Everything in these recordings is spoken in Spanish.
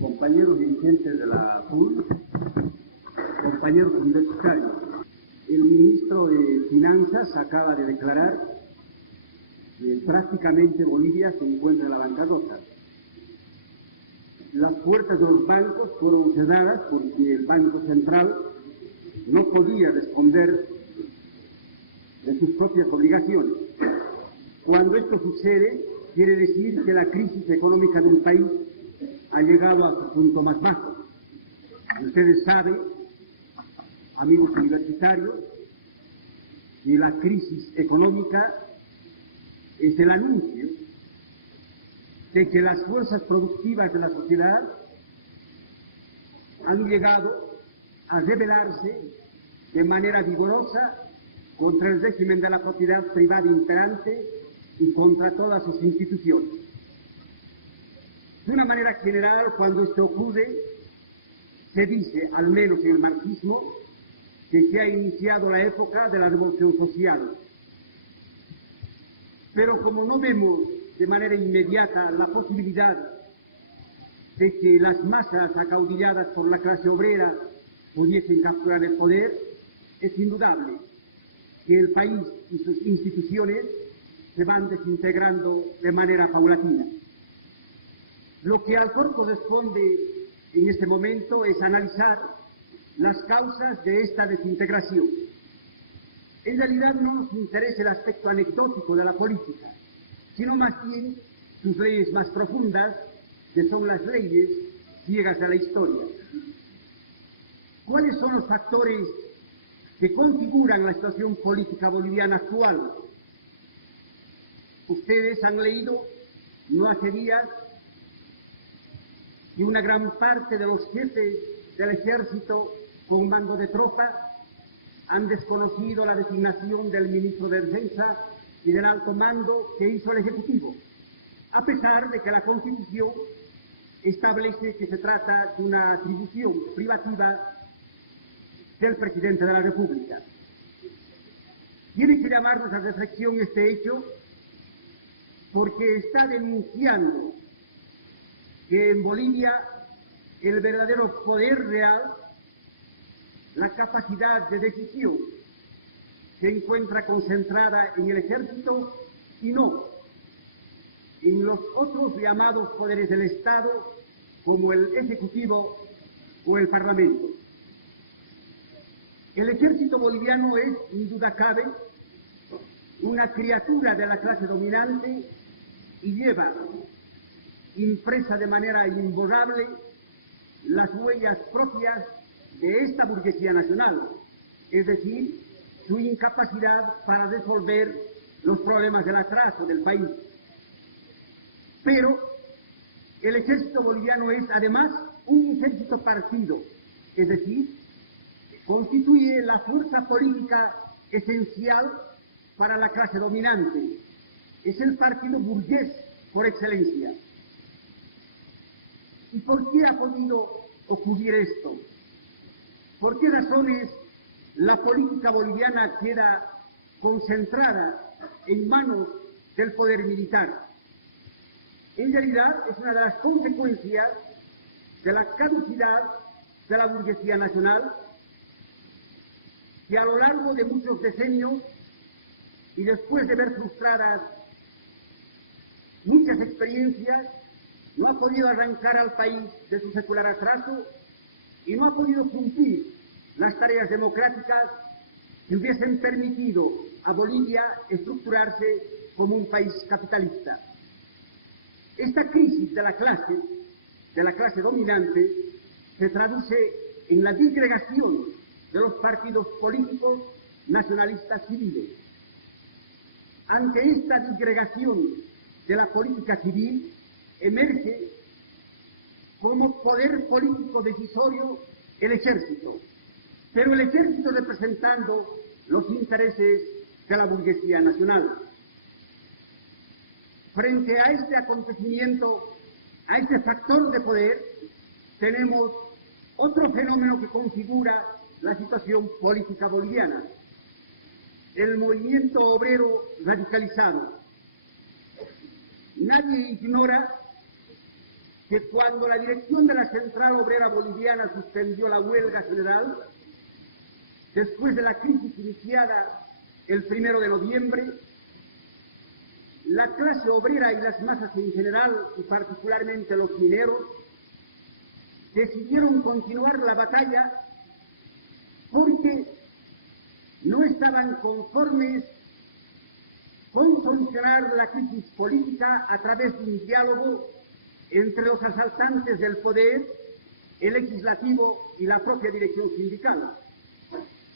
compañeros dirigentes de la PUL, compañeros universitarios. El ministro de Finanzas acaba de declarar que prácticamente Bolivia se encuentra en la bancarrota. Las puertas de los bancos fueron cerradas porque el Banco Central no podía responder de sus propias obligaciones. Cuando esto sucede, quiere decir que la crisis económica de un país ha llegado a su punto más bajo. Ustedes saben, amigos universitarios, que la crisis económica es el anuncio de que las fuerzas productivas de la sociedad han llegado a rebelarse de manera vigorosa contra el régimen de la propiedad privada imperante y contra todas sus instituciones. De una manera general, cuando esto ocurre, se dice, al menos en el marxismo, que se ha iniciado la época de la revolución social. Pero como no vemos de manera inmediata la posibilidad de que las masas acaudilladas por la clase obrera pudiesen capturar el poder, es indudable que el país y sus instituciones se van desintegrando de manera paulatina. Lo que al foro corresponde en este momento es analizar las causas de esta desintegración. En realidad no nos interesa el aspecto anecdótico de la política, sino más bien sus leyes más profundas, que son las leyes ciegas de la historia. ¿Cuáles son los factores que configuran la situación política boliviana actual? Ustedes han leído no hace días que una gran parte de los jefes del ejército con mando de tropa han desconocido la designación del ministro de Defensa y del alto mando que hizo el Ejecutivo, a pesar de que la Constitución establece que se trata de una atribución privativa del presidente de la República. Tiene que llamarnos a reflexión este hecho porque está denunciando que en Bolivia el verdadero poder real, la capacidad de decisión, se encuentra concentrada en el ejército y no en los otros llamados poderes del Estado, como el Ejecutivo o el Parlamento. El ejército boliviano es, sin duda cabe, una criatura de la clase dominante y lleva impresa de manera imborrable las huellas propias de esta burguesía nacional, es decir, su incapacidad para resolver los problemas del atraso del país. Pero el ejército boliviano es además un ejército partido, es decir, constituye la fuerza política esencial para la clase dominante. Es el partido burgués por excelencia. ¿Y por qué ha podido ocurrir esto? ¿Por qué razones la política boliviana queda concentrada en manos del poder militar? En realidad es una de las consecuencias de la caducidad de la burguesía nacional, que a lo largo de muchos decenios y después de ver frustradas muchas experiencias, no ha podido arrancar al país de su secular atraso y no ha podido cumplir las tareas democráticas que hubiesen permitido a Bolivia estructurarse como un país capitalista. Esta crisis de la clase dominante, se traduce en la disgregación de los partidos políticos nacionalistas civiles. Ante esta disgregación de la política civil, emerge como poder político decisorio el ejército, pero el ejército representando los intereses de la burguesía nacional. Frente a este acontecimiento, a este factor de poder, tenemos otro fenómeno que configura la situación política boliviana: el movimiento obrero radicalizado. Nadie ignora que cuando la dirección de la Central Obrera Boliviana suspendió la huelga general, después de la crisis iniciada el 1 de noviembre, la clase obrera y las masas en general, y particularmente los mineros, decidieron continuar la batalla porque no estaban conformes con solucionar la crisis política a través de un diálogo entre los asaltantes del poder, el legislativo y la propia dirección sindical,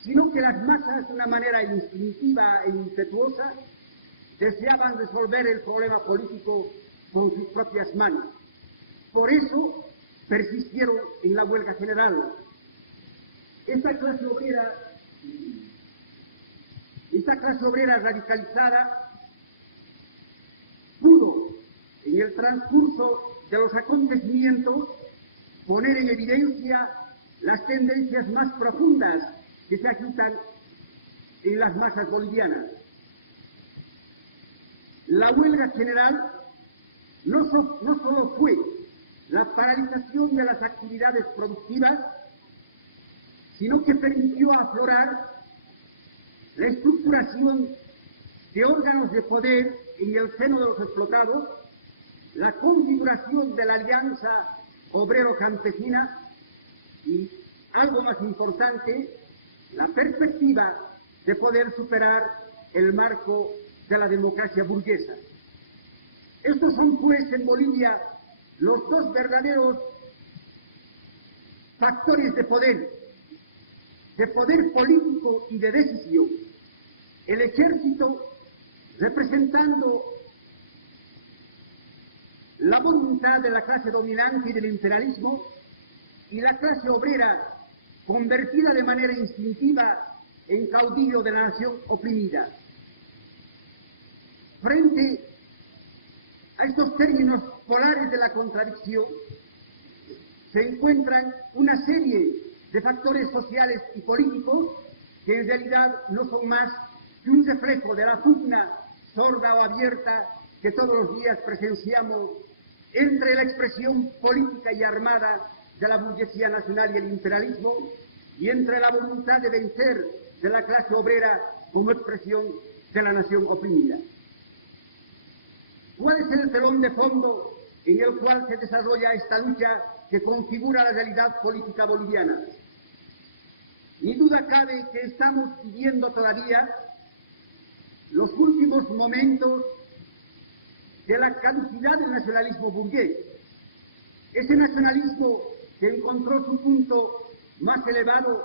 sino que las masas, de una manera instintiva e impetuosa, deseaban resolver el problema político con sus propias manos. Por eso persistieron en la huelga general. Esta clase obrera radicalizada pudo, en el transcurso de los acontecimientos, poner en evidencia las tendencias más profundas que se agitan en las masas bolivianas. La huelga general no solo fue la paralización de las actividades productivas, sino que permitió aflorar la estructuración de órganos de poder en el seno de los explotados, la configuración de la alianza obrero-campesina y, algo más importante, la perspectiva de poder superar el marco de la democracia burguesa. Estos son, pues, en Bolivia los dos verdaderos factores de poder político y de decisión. El ejército representando la voluntad de la clase dominante y del imperialismo, y la clase obrera convertida de manera instintiva en caudillo de la nación oprimida. Frente a estos términos polares de la contradicción, se encuentran una serie de factores sociales y políticos que en realidad no son más que un reflejo de la pugna sorda o abierta que todos los días presenciamos entre la expresión política y armada de la burguesía nacional y el imperialismo, y entre la voluntad de vencer de la clase obrera como expresión de la nación oprimida. ¿Cuál es el telón de fondo en el cual se desarrolla esta lucha que configura la realidad política boliviana? Ni duda cabe que estamos viviendo todavía los últimos momentos de la caducidad del nacionalismo burgués. Ese nacionalismo que encontró su punto más elevado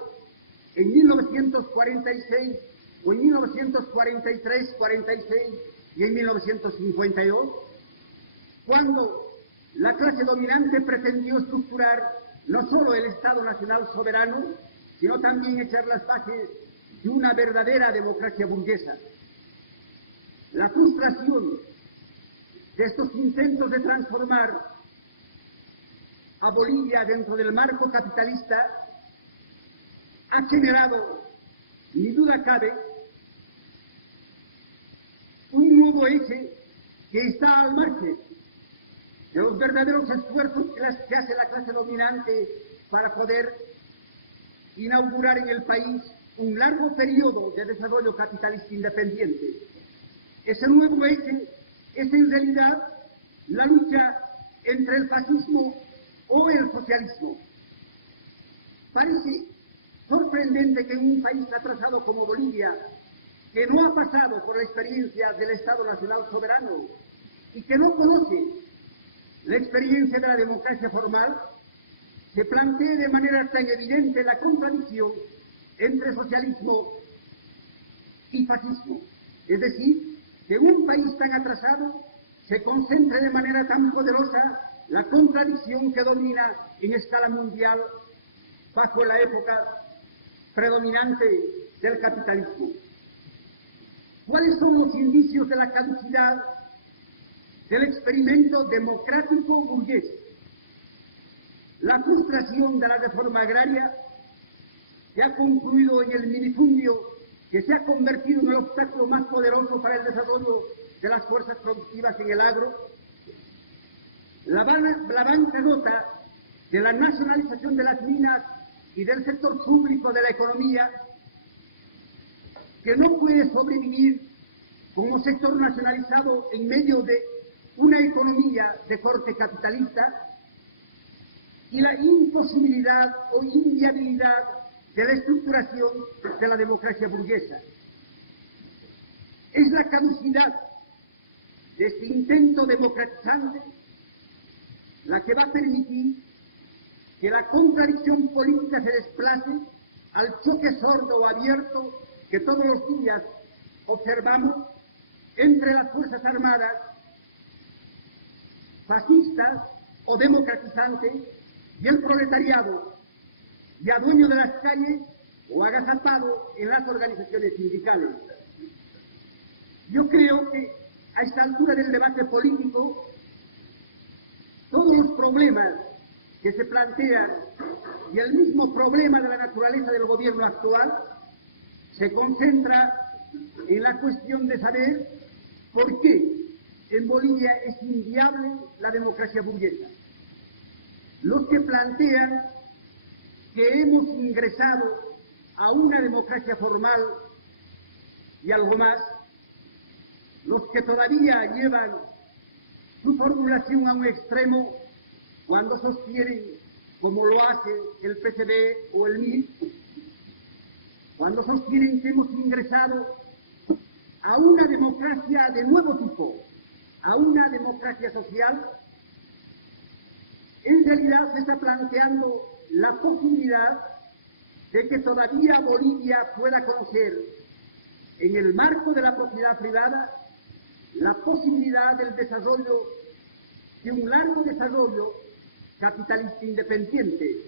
en 1946 o en 1943, 46 y en 1952, cuando la clase dominante pretendió estructurar no solo el Estado Nacional soberano, sino también echar las bases de una verdadera democracia burguesa. La frustración de estos intentos de transformar a Bolivia dentro del marco capitalista ha generado, ni duda cabe, un nuevo eje que está al margen de los verdaderos esfuerzos que hace la clase dominante para poder inaugurar en el país un largo periodo de desarrollo capitalista independiente. Ese nuevo eje es en realidad la lucha entre el fascismo o el socialismo. Parece sorprendente que en un país atrasado como Bolivia, que no ha pasado por la experiencia del Estado Nacional soberano y que no conoce la experiencia de la democracia formal, se plantee de manera tan evidente la contradicción entre socialismo y fascismo. Es decir, que en un país tan atrasado se concentre de manera tan poderosa la contradicción que domina en escala mundial bajo la época predominante del capitalismo. ¿Cuáles son los indicios de la caducidad del experimento democrático burgués? La frustración de la reforma agraria, que ha concluido en el minifundio, que se ha convertido en el obstáculo más poderoso para el desarrollo de las fuerzas productivas en el agro. la bancarrota de la nacionalización de las minas y del sector público de la economía, que no puede sobrevivir como sector nacionalizado en medio de una economía de corte capitalista, y la imposibilidad o inviabilidad de la estructuración de la democracia burguesa. Es la caducidad de este intento democratizante la que va a permitir que la contradicción política se desplace al choque sordo o abierto que todos los días observamos entre las Fuerzas Armadas fascistas o democratizantes y el proletariado, ya dueño de las calles o agazapado en las organizaciones sindicales. Yo creo que a esta altura del debate político, todos los problemas que se plantean y el mismo problema de la naturaleza del gobierno actual se concentra en la cuestión de saber por qué en Bolivia es inviable la democracia burguesa. Los que plantean que hemos ingresado a una democracia formal y algo más, los que todavía llevan su formulación a un extremo cuando sostienen, como lo hace el PCB o el MIR, cuando sostienen que hemos ingresado a una democracia de nuevo tipo, a una democracia social, en realidad se está planteando la posibilidad de que todavía Bolivia pueda conocer, en el marco de la propiedad privada, la posibilidad del desarrollo, de un largo desarrollo capitalista independiente,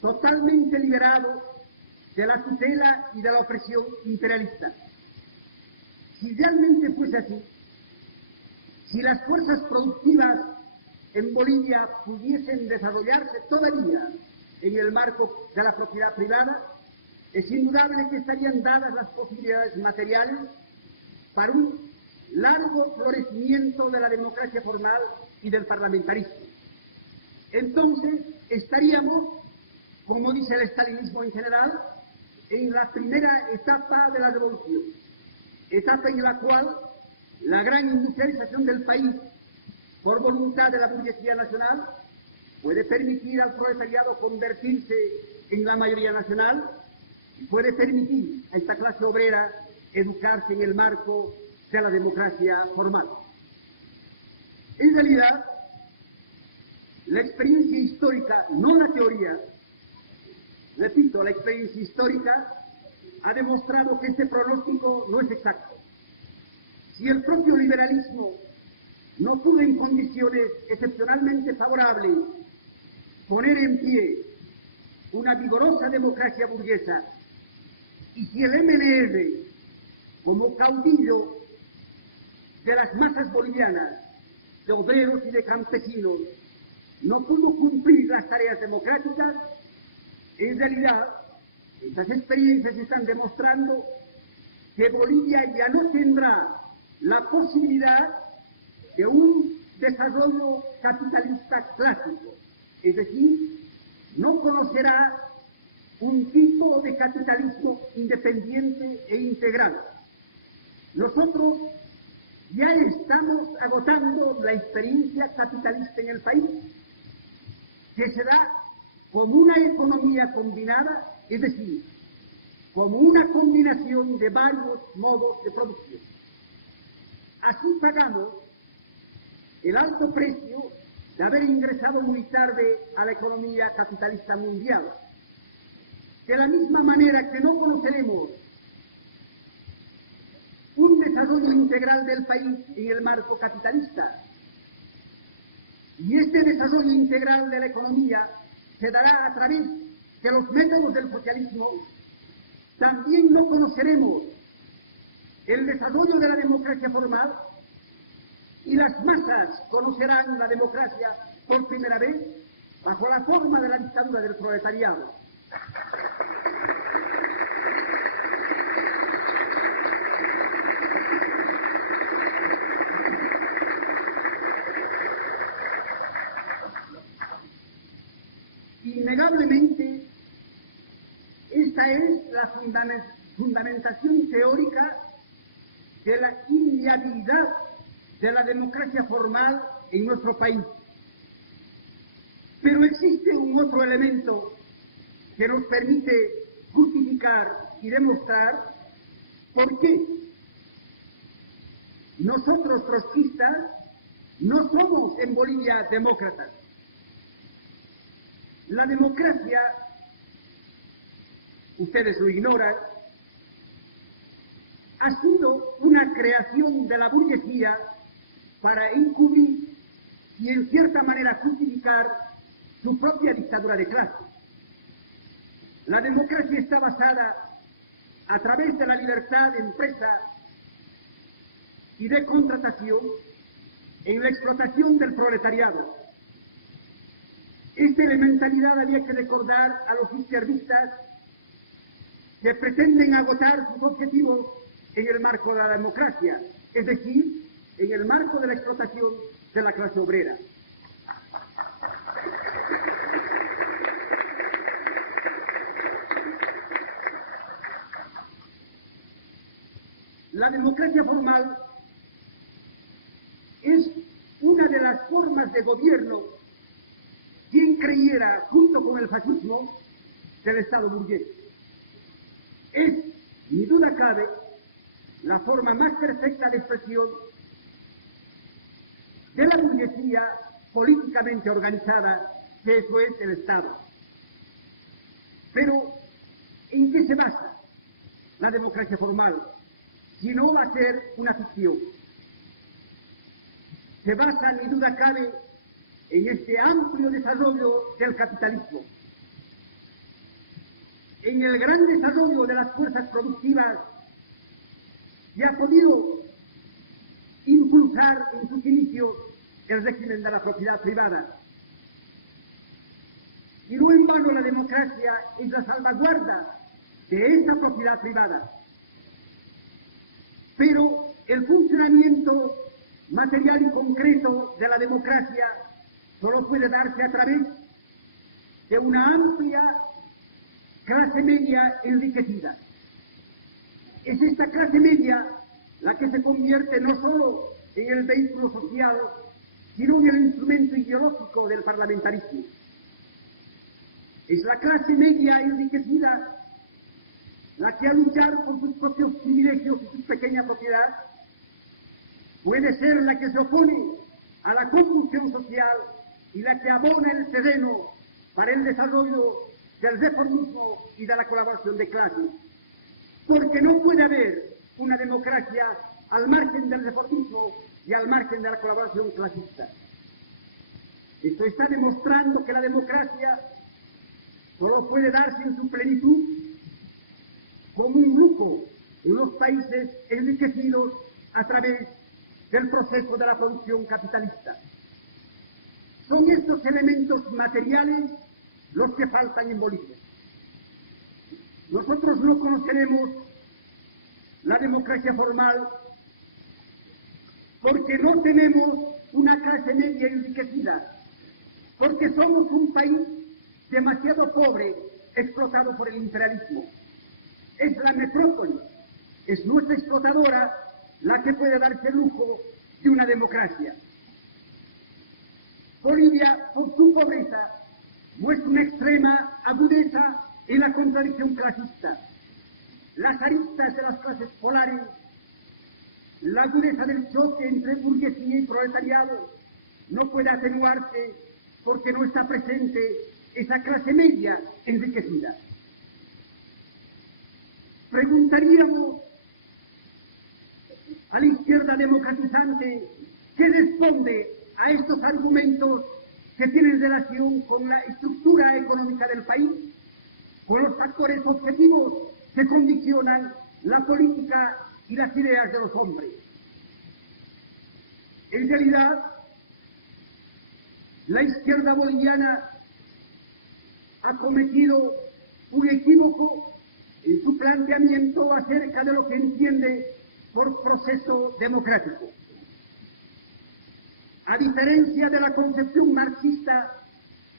totalmente liberado de la tutela y de la opresión imperialista. Si realmente fuese así, si las fuerzas productivas en Bolivia pudiesen desarrollarse todavía en el marco de la propiedad privada, es indudable que estarían dadas las posibilidades materiales para un largo florecimiento de la democracia formal y del parlamentarismo. Entonces estaríamos, como dice el estalinismo en general, en la primera etapa de la revolución, etapa en la cual la gran industrialización del país, por voluntad de la burguesía nacional, puede permitir al proletariado convertirse en la mayoría nacional y puede permitir a esta clase obrera educarse en el marco de la democracia formal. En realidad, la experiencia histórica, no la teoría, repito, la experiencia histórica ha demostrado que este pronóstico no es exacto. Si el propio liberalismo no pudo en condiciones excepcionalmente favorables poner en pie una vigorosa democracia burguesa, y si el MNR, como caudillo de las masas bolivianas, de obreros y de campesinos, no pudo cumplir las tareas democráticas, en realidad estas experiencias están demostrando que Bolivia ya no tendrá la posibilidad de un desarrollo capitalista clásico, es decir, no conocerá un tipo de capitalismo independiente e integral. Nosotros ya estamos agotando la experiencia capitalista en el país, que se da como una economía combinada, es decir, como una combinación de varios modos de producción. Así pagamos el alto precio de haber ingresado muy tarde a la economía capitalista mundial. De la misma manera que no conoceremos un desarrollo integral del país en el marco capitalista, y este desarrollo integral de la economía se dará a través de los métodos del socialismo, también no conoceremos el desarrollo de la democracia formal, y las masas conocerán la democracia por primera vez bajo la forma de la dictadura del proletariado. Esta es la fundamentación teórica de la inviabilidad de la democracia formal en nuestro país. Pero existe un otro elemento que nos permite justificar y demostrar por qué nosotros trotskistas no somos en Bolivia demócratas. La democracia, ustedes lo ignoran, ha sido una creación de la burguesía para encubrir y en cierta manera justificar su propia dictadura de clase. La democracia está basada a través de la libertad de empresa y de contratación en la explotación del proletariado. Esta elementalidad había que recordar a los izquierdistas que pretenden agotar sus objetivos en el marco de la democracia, es decir, en el marco de la explotación de la clase obrera. La democracia formal es una de las formas de gobierno, quien creyera, junto con el fascismo, del Estado burgués. Es, ni duda cabe, la forma más perfecta de expresión de la burguesía políticamente organizada, que eso es el Estado. Pero, ¿en qué se basa la democracia formal? Si no va a ser una ficción. Se basa, ni duda cabe, en este amplio desarrollo del capitalismo, en el gran desarrollo de las fuerzas productivas que ha podido impulsar en sus inicios el régimen de la propiedad privada. Y no en vano la democracia es la salvaguarda de esa propiedad privada. Pero el funcionamiento material y concreto de la democracia solo puede darse a través de una amplia clase media enriquecida. Es esta clase media la que se convierte no solo en el vehículo social, sino en el instrumento ideológico del parlamentarismo. Es la clase media enriquecida la que, al luchar por sus propios privilegios y su pequeña propiedad, puede ser la que se opone a la convulsión social y la que abona el terreno para el desarrollo del reformismo y de la colaboración de clases. Porque no puede haber una democracia al margen del reformismo y al margen de la colaboración clasista. Esto está demostrando que la democracia solo puede darse en su plenitud como un lujo en los países enriquecidos a través del proceso de la producción capitalista. Son estos elementos materiales los que faltan en Bolivia. Nosotros no conoceremos la democracia formal porque no tenemos una clase media enriquecida, porque somos un país demasiado pobre, explotado por el imperialismo. Es la metrópoli, es nuestra explotadora la que puede darse el lujo de una democracia. Bolivia, por su pobreza, muestra una extrema agudeza en la contradicción clasista. Las aristas de las clases polares, la agudeza del choque entre burguesía y proletariado, no puede atenuarse porque no está presente esa clase media enriquecida. Preguntaríamos a la izquierda democratizante qué responde a estos argumentos que tienen relación con la estructura económica del país, con los factores objetivos que condicionan la política y las ideas de los hombres. En realidad, la izquierda boliviana ha cometido un equívoco en su planteamiento acerca de lo que entiende por proceso democrático. A diferencia de la concepción marxista,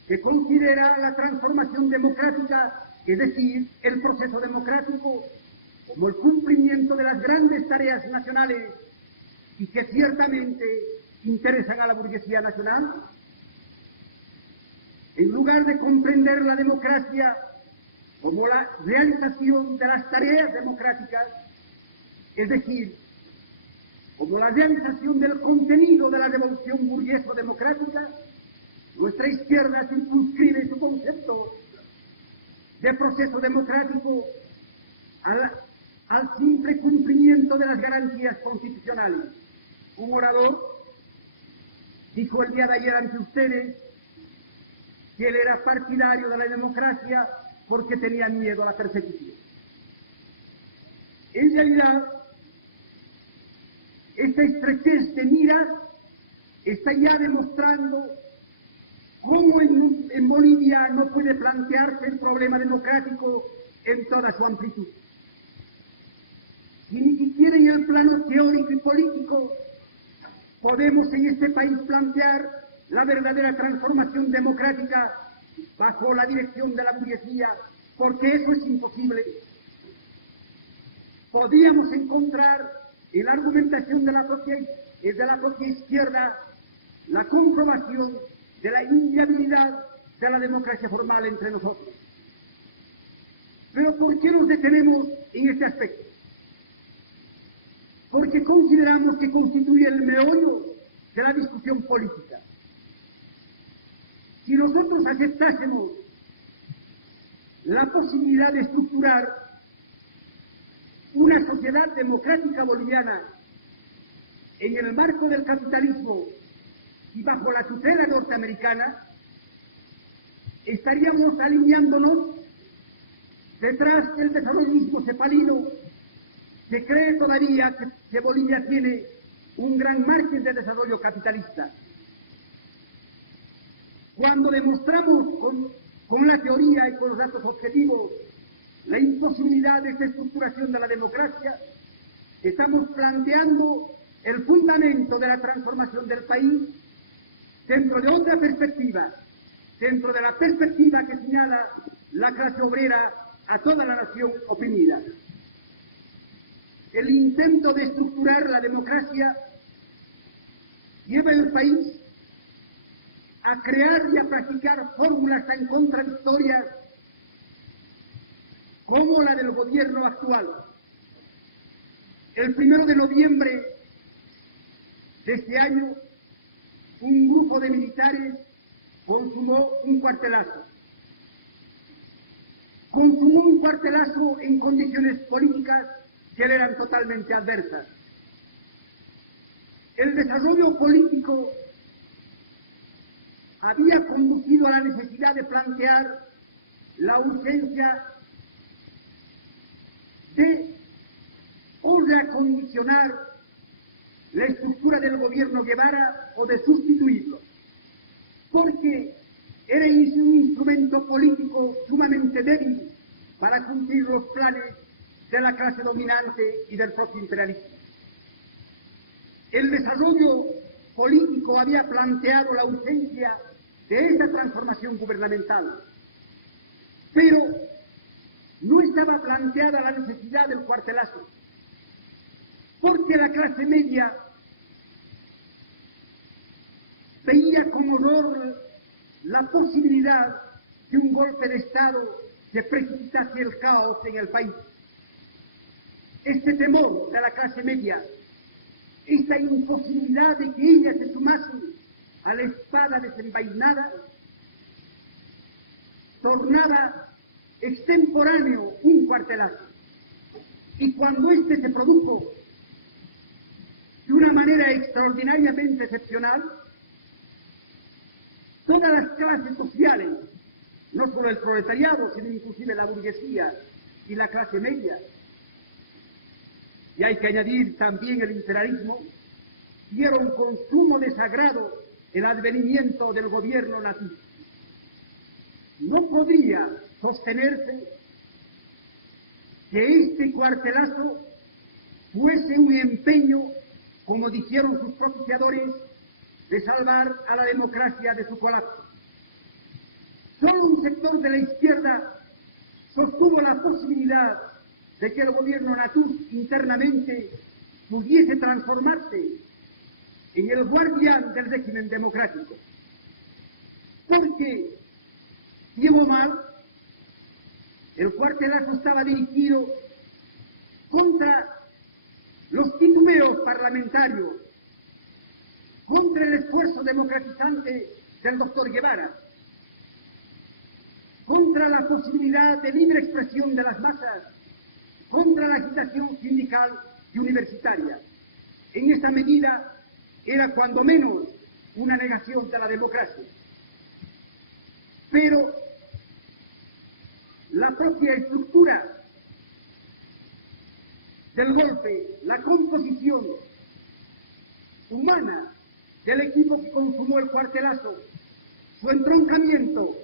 que considera la transformación democrática es decir, el proceso democrático como el cumplimiento de las grandes tareas nacionales y que ciertamente interesan a la burguesía nacional, en lugar de comprender la democracia como la realización de las tareas democráticas, es decir, como la realización del contenido de la revolución burgueso-democrática, nuestra izquierda circunscribe su concepto de proceso democrático al simple cumplimiento de las garantías constitucionales. Un orador dijo el día de ayer ante ustedes que él era partidario de la democracia porque tenía miedo a la persecución. En realidad, esta estrechez de miras está ya demostrando cómo en Bolivia no puede plantearse el problema democrático en toda su amplitud. Y ni siquiera en el plano teórico y político podemos en este país plantear la verdadera transformación democrática bajo la dirección de la burguesía, porque eso es imposible. Podríamos encontrar en la argumentación de la propia izquierda la comprobación de la inviabilidad de la democracia formal entre nosotros. Pero ¿por qué nos detenemos en este aspecto? Porque consideramos que constituye el meollo de la discusión política. Si nosotros aceptásemos la posibilidad de estructurar una sociedad democrática boliviana en el marco del capitalismo y bajo la tutela norteamericana, estaríamos alineándonos detrás del desarrollismo cepalino que cree todavía que Bolivia tiene un gran margen de desarrollo capitalista. Cuando demostramos con la teoría y con los datos objetivos la imposibilidad de esta estructuración de la democracia, estamos planteando el fundamento de la transformación del país dentro de otra perspectiva, dentro de la perspectiva que señala la clase obrera a toda la nación oprimida. El intento de estructurar la democracia lleva al país a crear y a practicar fórmulas tan contradictorias como la del gobierno actual. El 1 de noviembre de este año, un grupo de militares consumó un cuartelazo. Consumó un cuartelazo en condiciones políticas que le eran totalmente adversas. El desarrollo político había conducido a la necesidad de plantear la urgencia de o reacondicionar la estructura del gobierno Guevara o de sustituirlo, porque era un instrumento político sumamente débil para cumplir los planes de la clase dominante y del propio imperialismo. El desarrollo político había planteado la urgencia de esa transformación gubernamental, pero no estaba planteada la necesidad del cuartelazo, porque la clase media veía con horror la posibilidad de un golpe de Estado que precipitase el caos en el país. Este temor de la clase media, esta imposibilidad de que ella se sumase a la espada desenvainada, tornaba extemporáneo un cuartelazo. Y cuando este se produjo de una manera extraordinariamente excepcional, todas las clases sociales, no solo el proletariado, sino inclusive la burguesía y la clase media, y hay que añadir también el imperialismo, dieron con sumo desagrado el advenimiento del gobierno nativo. No podría sostenerse que este cuartelazo fuese un empeño, como dijeron sus propiciadores, de salvar a la democracia de su colapso. Solo un sector de la izquierda sostuvo la posibilidad de que el gobierno Natús internamente pudiese transformarse en el guardián del régimen democrático. Porque, bien o mal, el cuartelazo estaba dirigido contra los titubeos parlamentarios, contra el esfuerzo democratizante del doctor Guevara, contra la posibilidad de libre expresión de las masas, contra la agitación sindical y universitaria. En esta medida era cuando menos una negación de la democracia. Pero la propia estructura del golpe, la composición humana del equipo que consumó el cuartelazo, su entroncamiento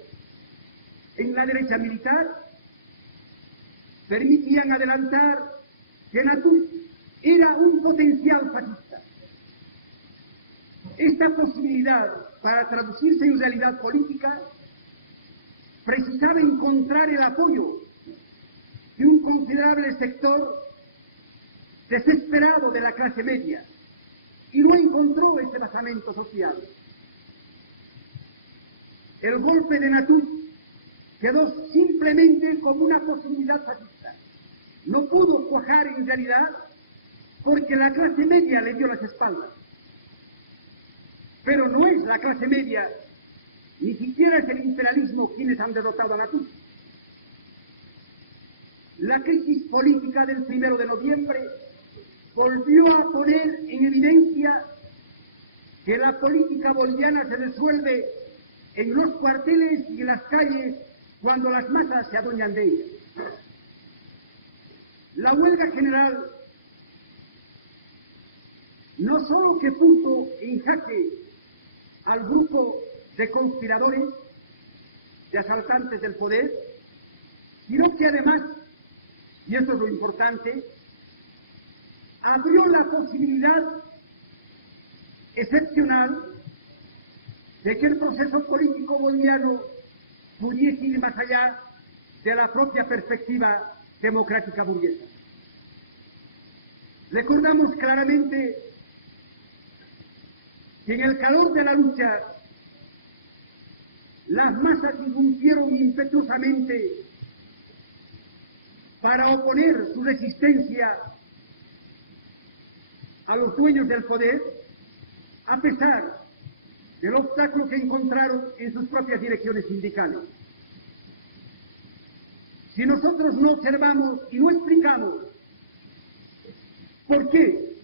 en la derecha militar, permitían adelantar que Natús era un potencial fascista. Esta posibilidad, para traducirse en realidad política, precisaba encontrar el apoyo de un considerable sector desesperado de la clase media, y no encontró ese basamento social. El golpe de Natús quedó simplemente como una posibilidad fascista. No pudo cuajar en realidad porque la clase media le dio las espaldas. Pero no es la clase media, ni siquiera es el imperialismo quienes han derrotado a Natús. La crisis política del 1 de noviembre volvió a poner en evidencia que la política boliviana se resuelve en los cuarteles y en las calles cuando las masas se adueñan de ellas. La huelga general no solo que puso en jaque al grupo de conspiradores, de asaltantes del poder, sino que además, y esto es lo importante, abrió la posibilidad excepcional de que el proceso político boliviano pudiese ir más allá de la propia perspectiva democrática burguesa. Recordamos claramente que en el calor de la lucha las masas irrumpieron impetuosamente para oponer su resistencia a los dueños del poder, a pesar del obstáculo que encontraron en sus propias direcciones sindicales. Si nosotros no observamos y no explicamos por qué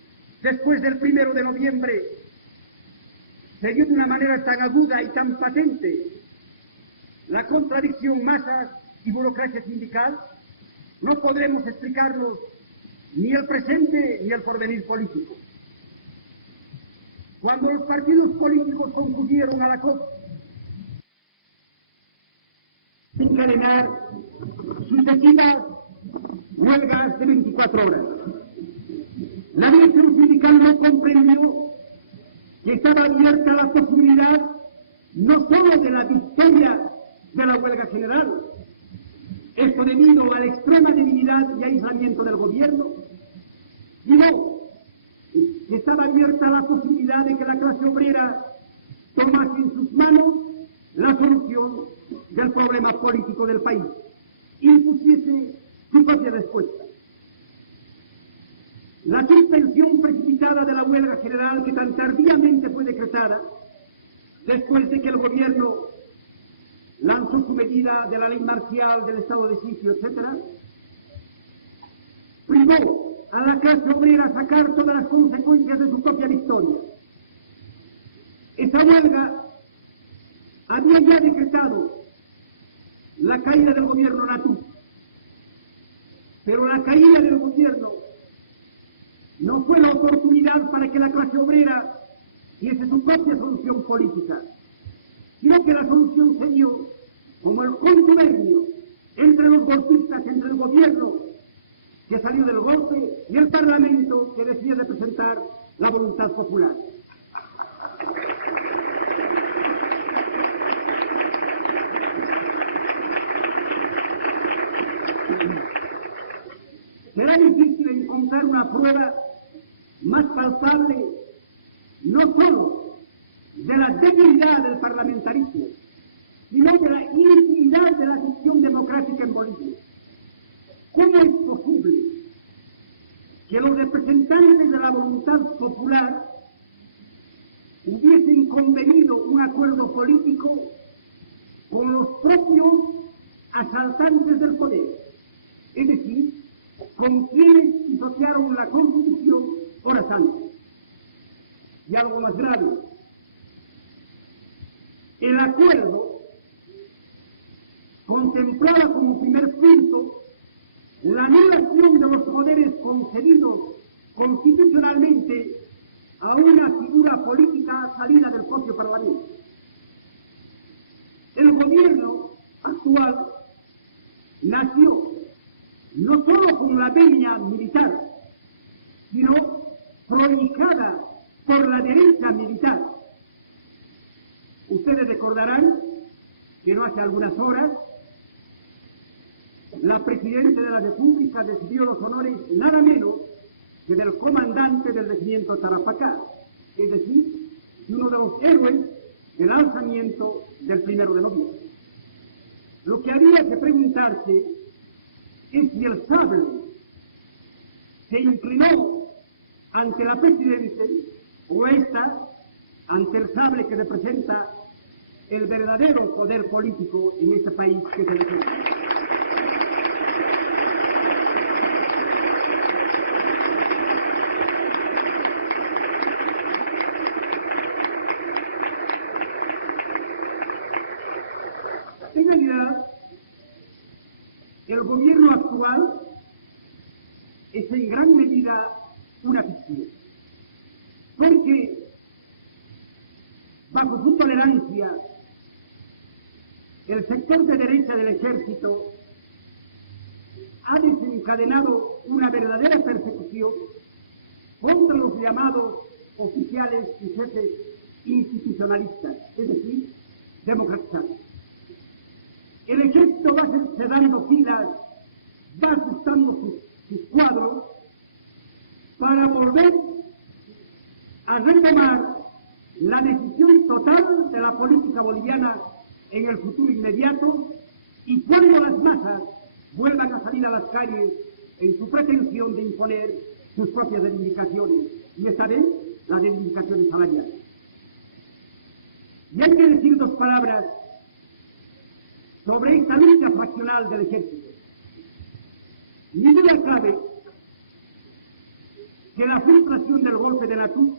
después del 1 de noviembre se dio de una manera tan aguda y tan patente la contradicción masas y burocracia sindical, no podremos explicarnos ni el presente ni el porvenir político. Cuando los partidos políticos concurrieron a la COP, encadenar sucesivas huelgas de 24 horas. La dirección sindical no comprendió que estaba abierta la posibilidad no solo de la victoria de la huelga general, esto debido a la extrema debilidad y aislamiento del gobierno, sino que estaba abierta la posibilidad de que la clase obrera tomase en sus manos la solución del problema político del país y impusiese su propia respuesta. La suspensión precipitada de la huelga general que tan tardíamente fue decretada, después de que el gobierno lanzó su medida de la ley marcial, del estado de sitio, etc., privó a la clase obrera a sacar todas las consecuencias de su propia victoria. Esa huelga había ya decretado la caída del gobierno Natús, pero la caída del gobierno no fue la oportunidad para que la clase obrera diese su propia solución política, sino que la solución se dio como el contubernio entre los golpistas, entre el gobierno que salió del golpe y el Parlamento que decía representar la voluntad popular. será difícil encontrar una prueba más palpable no solo de la debilidad del parlamentarismo, sino de la inutilidad de la gestión democrática en Bolivia. ¿Cómo es posible que los representantes de la voluntad popular hubiesen convenido un acuerdo político con los propios asaltantes del poder? Es decir, con quienes disociaron la Constitución horas antes. Y algo más grave, el acuerdo contemplaba como primer punto la anulación de los poderes concedidos constitucionalmente a una figura política salida del propio Parlamento. El gobierno actual nació no solo con la venia militar, sino prohijada por la derecha militar. Ustedes recordarán que no hace algunas horas la Presidenta de la República decidió los honores nada menos que del comandante del regimiento Tarapacá, es decir, uno de los héroes del alzamiento del 1 de noviembre. Lo que había que preguntarse es si el sable se inclinó ante la Presidenta o esta ante el sable que representa el verdadero poder político en este país que se defiende. En realidad, el gobierno actual es en gran medida una ficción, porque bajo su tolerancia el sector de derecha del ejército ha desencadenado una verdadera persecución contra los llamados oficiales y jefes institucionalistas, es decir, democratizantes. El ejército va cedando filas, va ajustando sus cuadros para volver a retomar la decisión total de la política boliviana en el futuro inmediato y cuando las masas vuelvan a salir a las calles en su pretensión de imponer sus propias reivindicaciones, y esta vez las reivindicaciones salariales. Y hay que decir dos palabras sobre esta lucha fraccional del ejército. Ni duda cabe que la frustración del golpe de Natú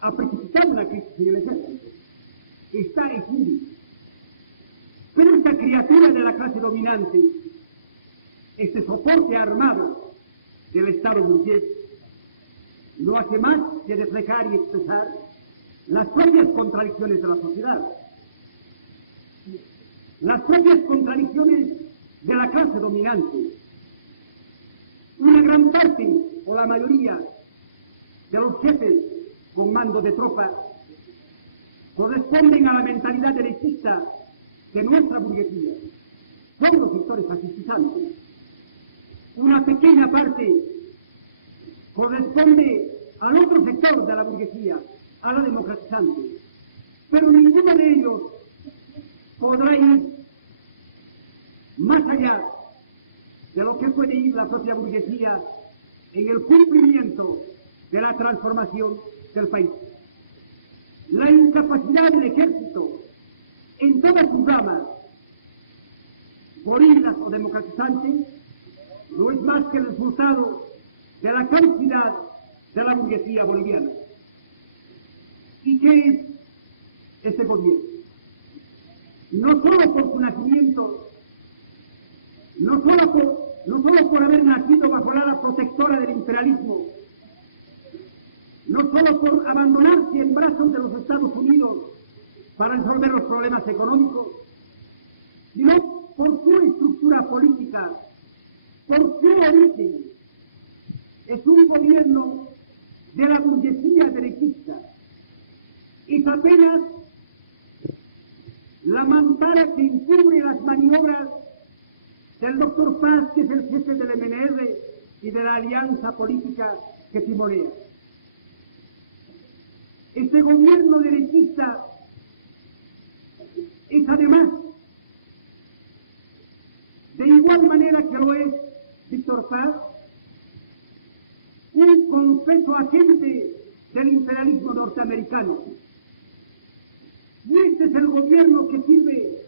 ha precipitado una crisis en el ejército. Está escondida. Pero esta criatura de la clase dominante, este soporte armado del Estado burgués, no hace más que reflejar y expresar las propias contradicciones de la sociedad, las propias contradicciones de la clase dominante. Una gran parte, o la mayoría, de los jefes con mando de tropa corresponden a la mentalidad derechista de nuestra burguesía. Son los sectores pacifizantes. Una pequeña parte corresponde al otro sector de la burguesía, a la democratizante. Pero ninguno de ellos podrá ir más allá de lo que puede ir la propia burguesía en el cumplimiento de la transformación del país. La incapacidad del ejército en todas sus ramas, gorilas o democratizantes, no es más que el resultado de la caducidad de la burguesía boliviana. ¿Y qué es este gobierno? No solo por su nacimiento, no solo por haber nacido bajo la ala protectora del imperialismo, no solo por abandonarse en brazos de los Estados Unidos para resolver los problemas económicos, sino por su estructura política, por su origen. Es un gobierno de la burguesía derechista. Es apenas la mampara que encubre las maniobras del doctor Paz, que es el jefe del MNR, de la alianza política que timorea. Este gobierno derechista es además, de igual manera que lo es Víctor Paz, un confeso agente del imperialismo norteamericano. Y este es el gobierno que sirve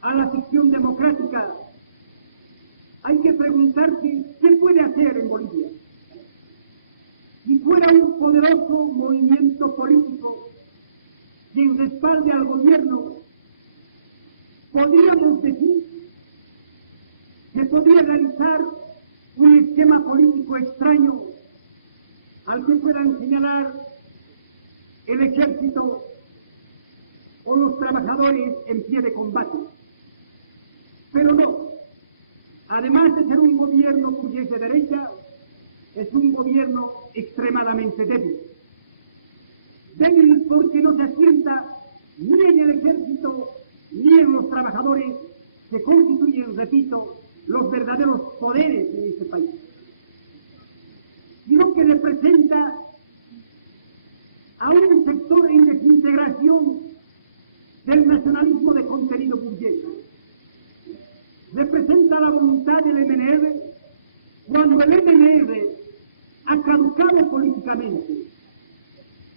a la sección democrática. Hay que preguntarse qué puede hacer en Bolivia. Si fuera un poderoso movimiento político quien respalde al gobierno, podríamos decir que podría realizar un esquema político extraño al que puedan señalar el ejército o los trabajadores en pie de combate. Pero no. Además de ser un gobierno que es de derecha, es un gobierno extremadamente débil. Débil porque no se asienta ni en el ejército ni en los trabajadores que constituyen, repito, los verdaderos poderes en este país, sino que representa a un sector en desintegración del nacionalismo de contenido burgués. Representa la voluntad del MNR cuando el MNR ha caducado políticamente,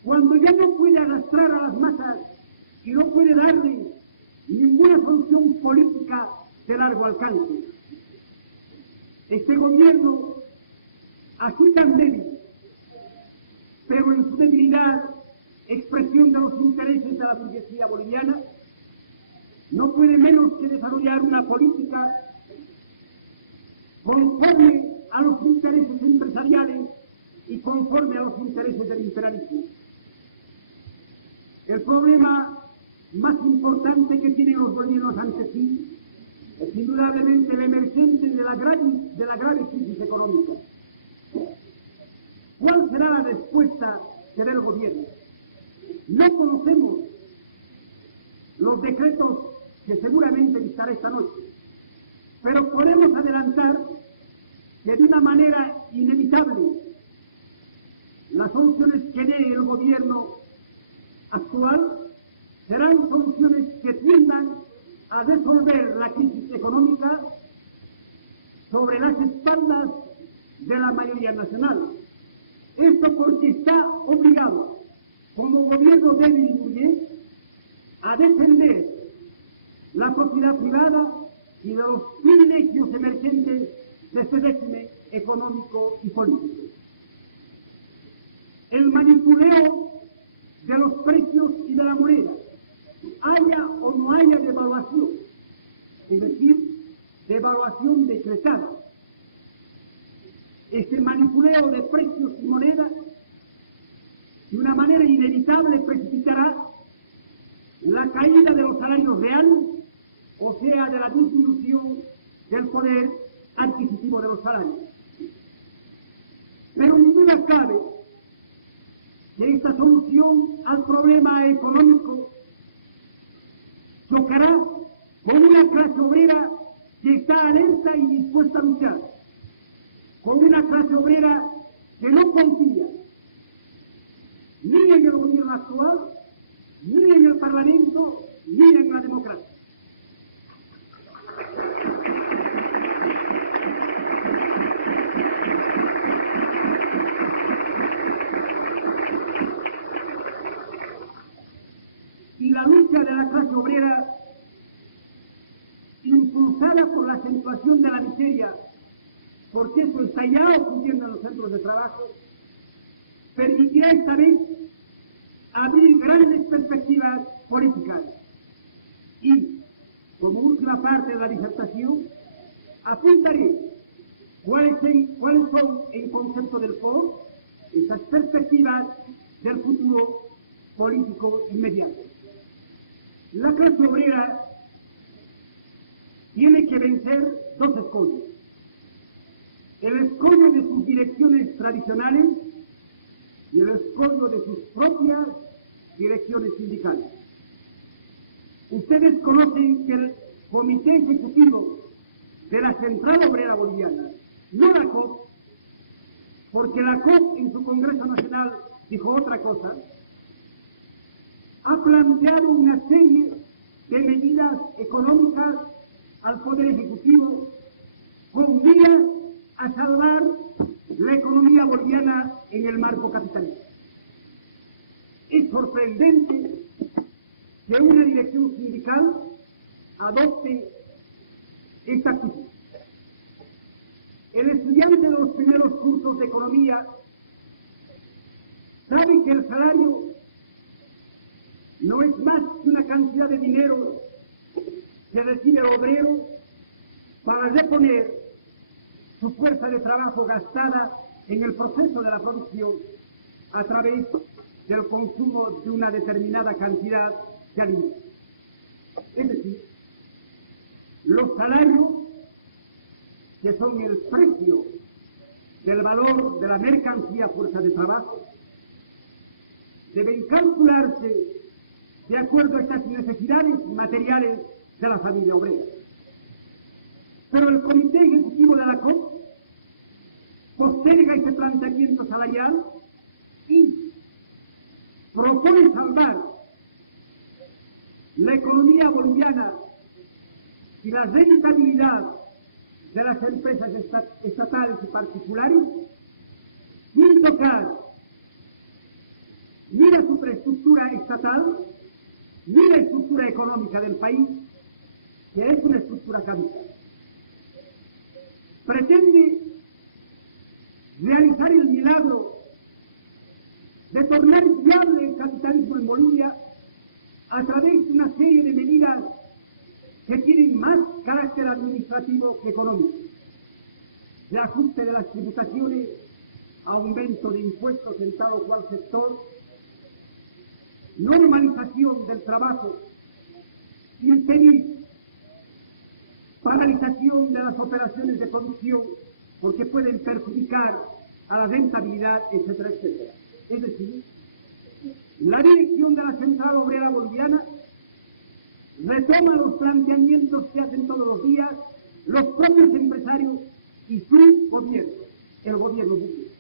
cuando ya no puede arrastrar a las masas y no puede darle ninguna solución política de largo alcance. Este gobierno, así tan débil, pero en su debilidad expresión de los intereses de la burguesía boliviana, no puede menos que desarrollar una política conforme a los intereses empresariales y conforme a los intereses del imperialismo. El problema más importante que tienen los bolivianos ante sí es indudablemente el emergente de la grave crisis económica. ¿Cuál será la respuesta que dé el gobierno? No conocemos los decretos que seguramente dictará esta noche, pero podemos adelantar que de una manera inevitable las soluciones que dé el gobierno actual serán soluciones que tiendan a resolver la crisis económica sobre las espaldas de la mayoría nacional. Esto porque está obligado, como gobierno débil y burgués, a defender la propiedad privada y de los privilegios emergentes de este régimen económico y político. El manipuleo de los precios y de la moneda, haya o no haya devaluación, es decir, devaluación decretada. Este manipuleo de precios y moneda, de una manera inevitable, precipitará la caída de los salarios reales, o sea, de la disminución del poder adquisitivo de los salarios. Pero ni duda cabe que esta solución al problema económico chocará con una clase obrera que está alerta y dispuesta a luchar, con una clase obrera que no confía ni en el gobierno actual, ni en el Parlamento, ni en la democracia. Y la lucha de la clase obrera, impulsada por la acentuación de la miseria, porque eso está ya ocurriendo en los centros de trabajo, permitirá esta vez abrir grandes perspectivas políticas. Y, como última parte de la disertación, apuntaré cuáles son, en concepto del foro, esas perspectivas del futuro político inmediato. La clase obrera tiene que vencer dos escollos: el escollo de sus direcciones tradicionales y el escollo de sus propias direcciones sindicales. Ustedes conocen que el Comité Ejecutivo de la Central Obrera Boliviana, no la COP, porque la COP en su Congreso Nacional dijo otra cosa, ha planteado una serie de medidas económicas al Poder Ejecutivo con miras a salvar la economía boliviana en el marco capitalista. Es sorprendente que una dirección sindical adopte esta actitud. El estudiante de los primeros cursos de economía sabe que el salario no es más que una cantidad de dinero que recibe el obrero para reponer su fuerza de trabajo gastada en el proceso de la producción a través del consumo de una determinada cantidad de alimentos. Es decir, los salarios, que son el precio del valor de la mercancía fuerza de trabajo, deben calcularse de acuerdo a estas necesidades materiales de la familia obrera. Pero el Comité Ejecutivo de la COP posterga ese planteamiento salarial y propone salvar la economía boliviana y la rentabilidad de las empresas estatales y particulares sin tocar ni la superestructura estatal ni la estructura económica del país, que es una estructura caduca. Pretende realizar el milagro de tornar viable el capitalismo en Bolivia a través de una serie de medidas que tienen más carácter administrativo que económico, de ajuste de las tributaciones, aumento de impuestos en tal o cual sector, normalización del trabajo, impedir paralización de las operaciones de producción porque pueden perjudicar a la rentabilidad, etcétera, etcétera. Es decir, la dirección de la Central Obrera Boliviana retoma los planteamientos que hacen todos los días los propios empresarios y su gobierno, el gobierno público.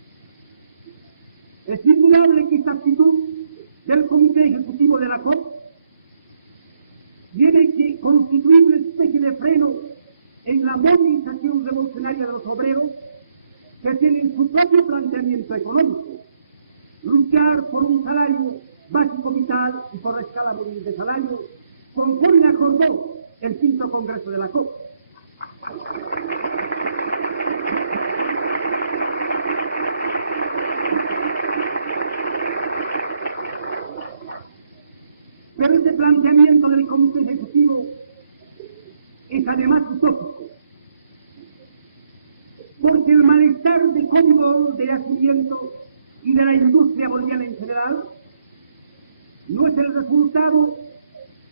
Es indudable que esta actitud del Comité Ejecutivo de la COP tiene que constituir una especie de freno en la movilización revolucionaria de los obreros que tienen su propio planteamiento económico, luchar por un salario básico vital y por la escala móvil de salario, conforme acordó el quinto Congreso de la COP. Pero este planteamiento del Comité Ejecutivo es además utópico, porque el malestar de Comibol, de Yacimiento y de la industria boliviana en general no es el resultado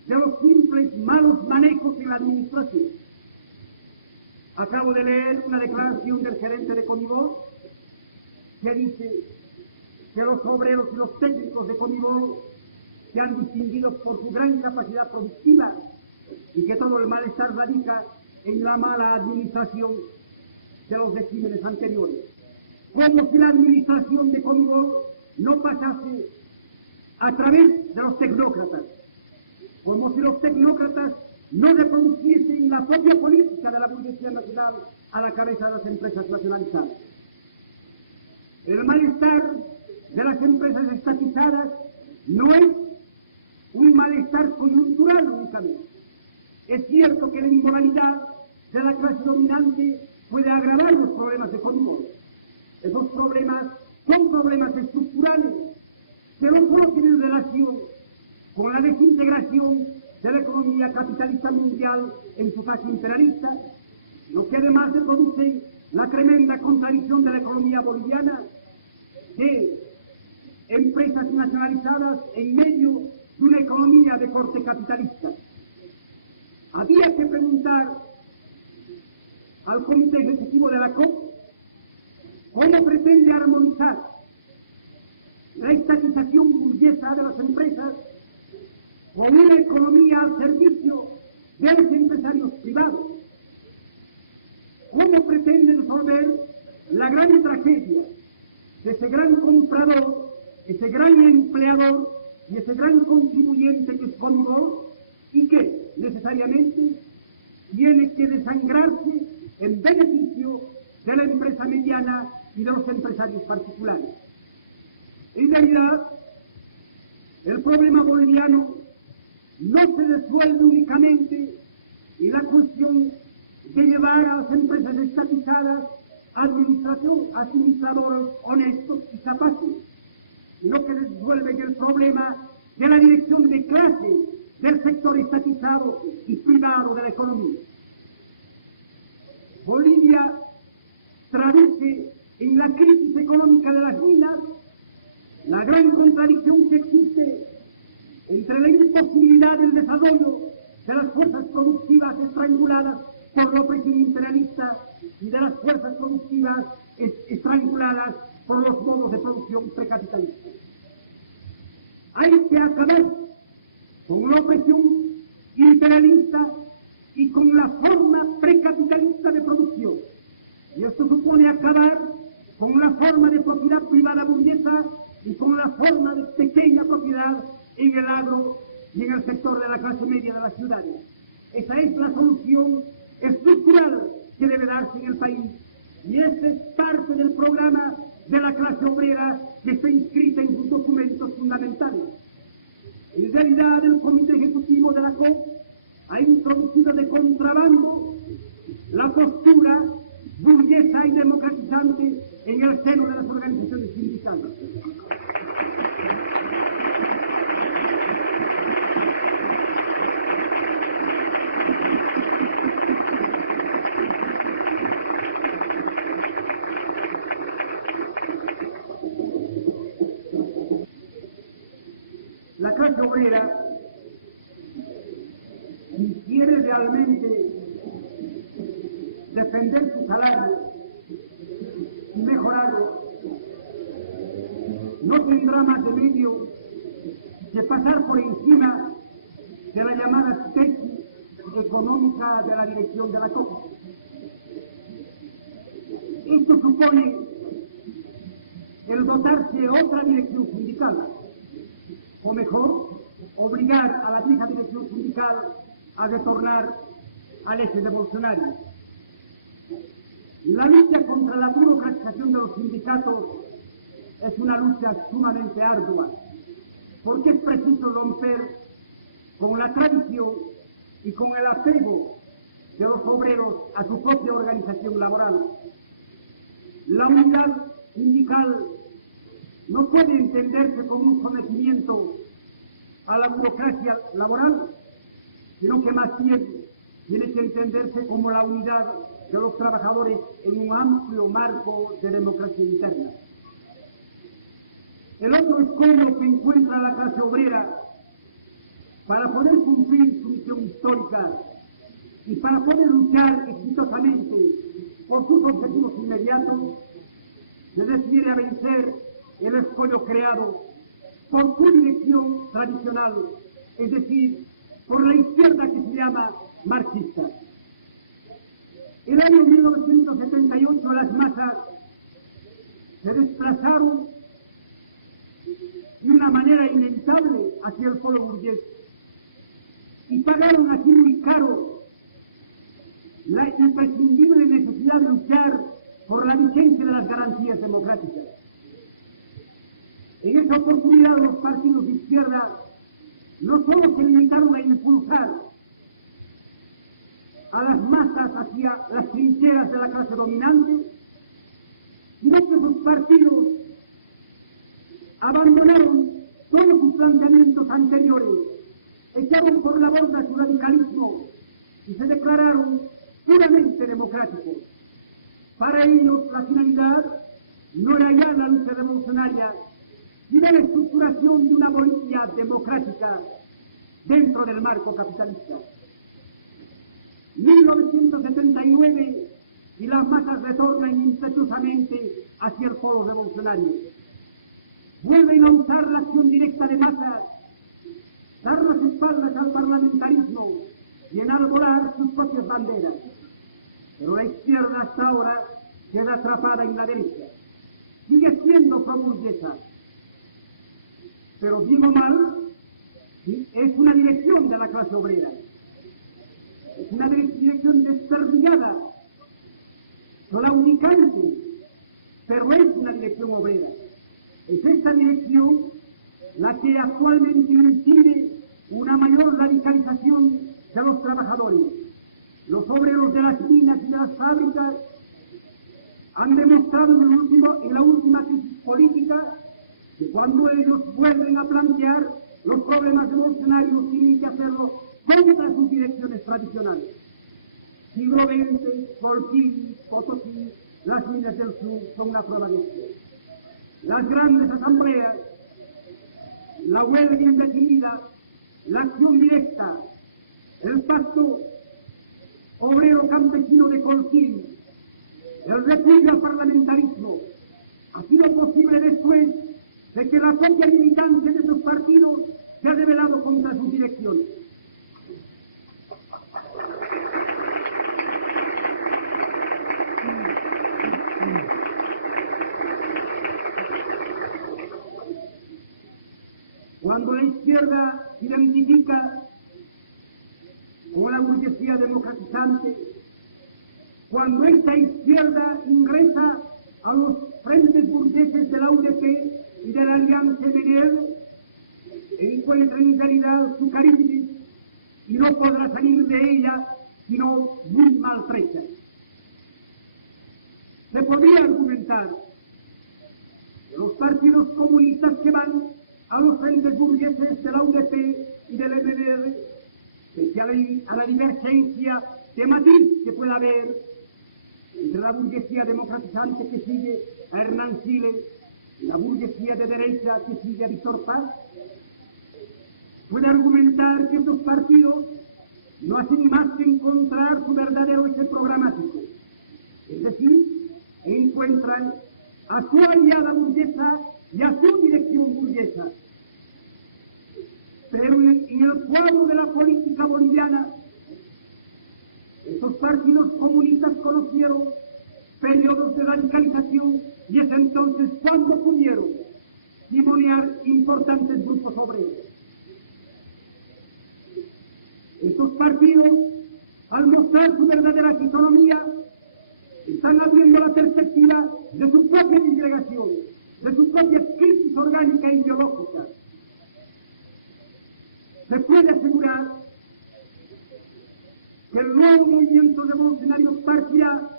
de los simples malos manejos en la administración. Acabo de leer una declaración del gerente de Comibol que dice que los obreros y los técnicos de Comibol se han distinguido por su gran capacidad productiva y que todo el malestar radica en la mala administración de los regímenes anteriores. Como si la administración de Comibol no pasase a través de los tecnócratas, como si los tecnócratas no reproduciesen la propia política de la burguesía nacional a la cabeza de las empresas nacionalizadas. El malestar de las empresas estatizadas no es un malestar coyuntural únicamente. Es cierto que la inmoralidad de la clase dominante puede agravar los problemas económicos. Esos problemas son problemas estructurales que no solo tienen relación con la desintegración de la economía capitalista mundial en su fase imperialista, sino que además se produce la tremenda contradicción de la economía boliviana de empresas nacionalizadas en medio de una economía de corte capitalista. Había que preguntar al Comité Ejecutivo de la COP cómo pretende armonizar la estatización burguesa de las empresas con una economía al servicio de los empresarios privados. ¿Cómo pretende resolver la gran tragedia ese gran comprador, ese gran empleador y ese gran contribuyente que es Condor, y que necesariamente tiene que desangrarse en beneficio de la empresa mediana y de los empresarios particulares. En realidad, el problema boliviano no se resuelve únicamente en la cuestión de llevar a las empresas estatizadas administradores honestos y capaces, sino que resuelve el problema de la dirección de clase del sector estatizado y privado de la economía. Bolivia traduce en la crisis económica de las minas la gran contradicción que existe entre la imposibilidad del desarrollo de las fuerzas productivas estranguladas por la opresión imperialista y de las fuerzas productivas estranguladas por los modos de producción precapitalistas. Hay que acabar con la opresión imperialista y con la forma precapitalista de producción. Y esto supone acabar con una forma de propiedad privada burguesa y con la forma de pequeña propiedad en el agro y en el sector de la clase media de las ciudades. Esa es la solución estructural que debe darse en el país. Y ese es parte del programa de la clase obrera que está inscrita en sus documentos fundamentales. En realidad, el Comité Ejecutivo de la COP ha introducido de contrabando la postura burguesa y democratizante en el seno de las organizaciones sindicales. La clase obrera, si quiere realmente defender su salario y mejorarlo, no tendrá más remedio que pasar por encima de la llamada tesis económica de la dirección de la COP. Esto supone el dotarse otra dirección sindical, o mejor, obligar a la vieja dirección sindical a retornar al eje revolucionario. La lucha contra la burocratización de los sindicatos es una lucha sumamente ardua, porque es preciso romper con la tradición y con el apego de los obreros a su propia organización laboral. La unidad sindical no puede entenderse como un sometimiento a la burocracia laboral, sino que más bien tiene que entenderse como la unidad de los trabajadores en un amplio marco de democracia interna. El otro escollo que encuentra la clase obrera para poder cumplir su misión histórica y para poder luchar exitosamente por sus objetivos inmediatos, se refiere a vencer el escollo creado por su dirección tradicional, es decir, por la izquierda que se llama marxista. El año 1978 las masas se desplazaron de una manera inevitable hacia el polo burgués y pagaron así muy caro la imprescindible necesidad de luchar por la vigencia de las garantías democráticas. En esa oportunidad los partidos de izquierda no solo se limitaron a impulsar a las masas hacia las trincheras de la clase dominante, sino que sus partidos abandonaron todos sus planteamientos anteriores, echaron por la borda su radicalismo y se declararon puramente democráticos. Para ellos la finalidad no era ya la lucha revolucionaria, sino la estructuración de una Bolivia democrática dentro del marco capitalista. 1979 y las masas retornan impetuosamente hacia el polo revolucionario. Vuelven a usar la acción directa de masas, dar las espaldas al parlamentarismo y enarbolar sus propias banderas. Pero la izquierda hasta ahora queda atrapada en la derecha. Sigue siendo tropa burguesa. Pero bien o mal, ¿sí?, es una dirección de la clase obrera. Es una dirección desperdigada, claudicante, pero es una dirección obrera. Es esta dirección la que actualmente impide una mayor radicalización de los trabajadores. Los obreros de las minas y de las fábricas han demostrado en la última crisis política que cuando ellos vuelven a plantear los problemas revolucionarios tienen que hacerlo contra sus direcciones tradicionales. Siglo XX, Colquín, Potosí, las minas del sur son una prueba de esto. Las grandes asambleas, la huelga indefinida, la acción directa, el pacto obrero campesino de Colquín, el repudio al parlamentarismo, ha sido posible después de que la propia militancia de esos partidos se ha rebelado contra sus direcciones. Cuando la izquierda se identifica con la burguesía democratizante, cuando esta izquierda ingresa a los frentes burgueses de la UDP y de la Alianza MNL, encuentra en realidad su cariño y no podrá salir de ella sino muy maltrecha. Se podría argumentar que los partidos comunistas que van a los frentes burgueses de la UDP y del MNL, pese a la divergencia de matiz que pueda haber entre la burguesía democratizante que sigue a Hernán Siles y la burguesía de derecha que sigue a Víctor Paz, puede argumentar que estos partidos no hacen más que encontrar su verdadero eje programático, es decir, encuentran a su aliada burguesa y a su dirección burguesa. Pero en el cuadro de la política boliviana, estos partidos comunistas conocieron periodos de radicalización y es entonces cuando pudieron timonear importantes grupos obreros. Estos partidos, al mostrar su verdadera fisonomía, están abriendo la perspectiva de su propia disgregación, de su propia crisis orgánica e ideológica. Se puede asegurar que el nuevo movimiento revolucionario partirá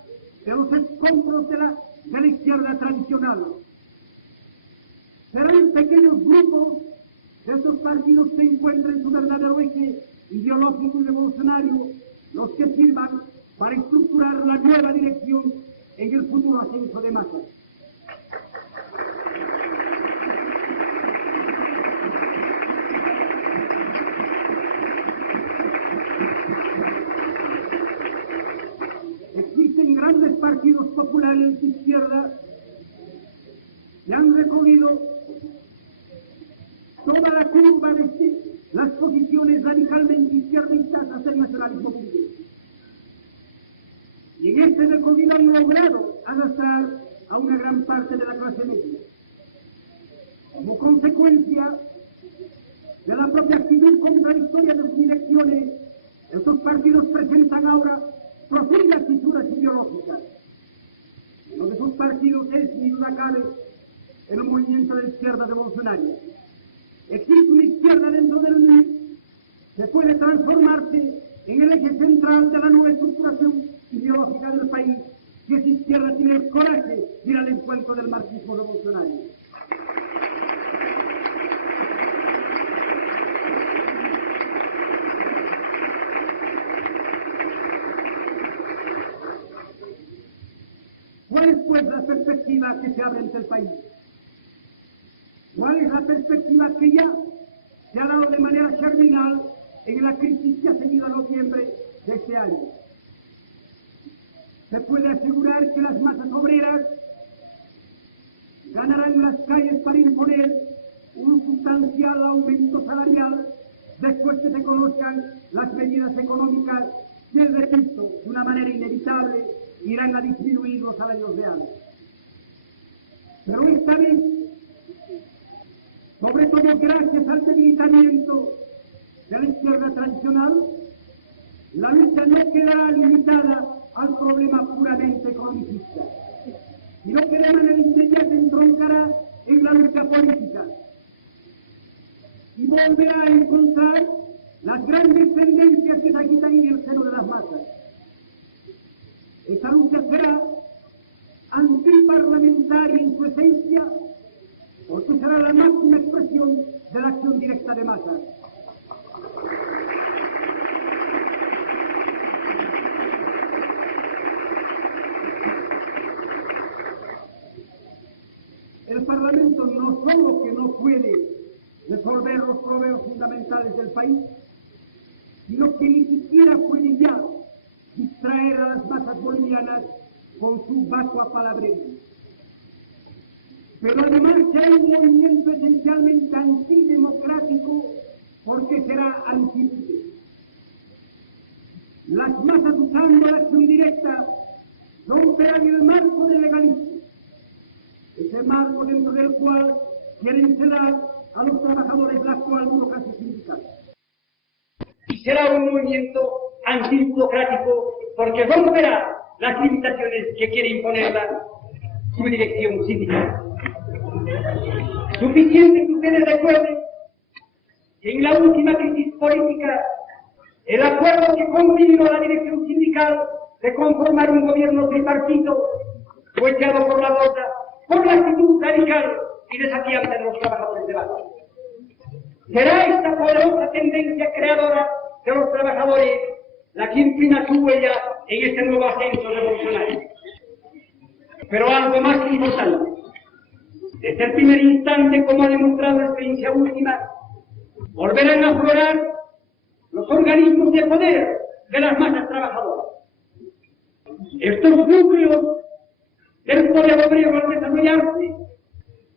de los escombros de la izquierda tradicional. Serán pequeños grupos de estos partidos que encuentren su verdadero eje ideológico y revolucionario los que sirvan para estructurar la nueva dirección en el futuro ascenso de masas. Existen grandes partidos populares de izquierda que han recorrido toda la curva de las posiciones radicalmente izquierdistas hasta el nacionalismo burgués. Y en este recorrido han logrado arrastrar a una gran parte de la clase media. Como consecuencia de la propia actitud contradictoria de sus direcciones, estos partidos presentan ahora profundas fisuras ideológicas. Uno de esos partidos es, sin duda cabe, el movimiento de la izquierda revolucionaria. Existe una izquierda dentro del MIR que puede transformarse en el eje central de la nueva estructuración ideológica del país, si esa izquierda tiene el coraje de ir al encuentro del marxismo revolucionario. ¿Cuál es, pues, la perspectiva que se abre ante el país? ¿Cuál es la perspectiva que ya se ha dado de manera germinal en la crisis que ha seguido a noviembre de este año? Se puede asegurar que las masas obreras ganarán en las calles para imponer un sustancial aumento salarial después que se conozcan las medidas económicas que, repito, de una manera inevitable irán a disminuir los salarios reales. Pero esta vez Sobre todo gracias al debilitamiento de la izquierda tradicional, la lucha no quedará limitada al problema puramente economicista, sino que de manera inmediata entroncará en la lucha política y volverá a encontrar las grandes tendencias que se agitan en el seno de las masas. Esa lucha será antiparlamentaria en su esencia, porque será la máxima expresión de la acción directa de masas. El Parlamento no solo que no puede resolver los problemas fundamentales del país, sino que ni siquiera puede ya distraer a las masas bolivianas con su vacua palabrería. Pero además será un movimiento esencialmente antidemocrático porque será antilibre. Las masas usando la acción directa romperán el marco del legalismo, ese marco dentro del cual quieren sedar a los trabajadores la actual burocracia sindical. Y será un movimiento antidemocrático porque romperá las limitaciones que quiere imponerla su dirección sindical. Suficiente que ustedes recuerden que en la última crisis política el acuerdo que confirmó la dirección sindical de conformar un gobierno tripartito fue echado por la borda por la actitud radical y desafiante de los trabajadores de base. Será esta poderosa tendencia creadora de los trabajadores la que imprima su huella en este nuevo ascenso revolucionario. Pero algo más importante, desde el primer instante, como ha demostrado la experiencia última, volverán a aflorar los organismos de poder de las masas trabajadoras. Estos núcleos del poder obrero al desarrollarse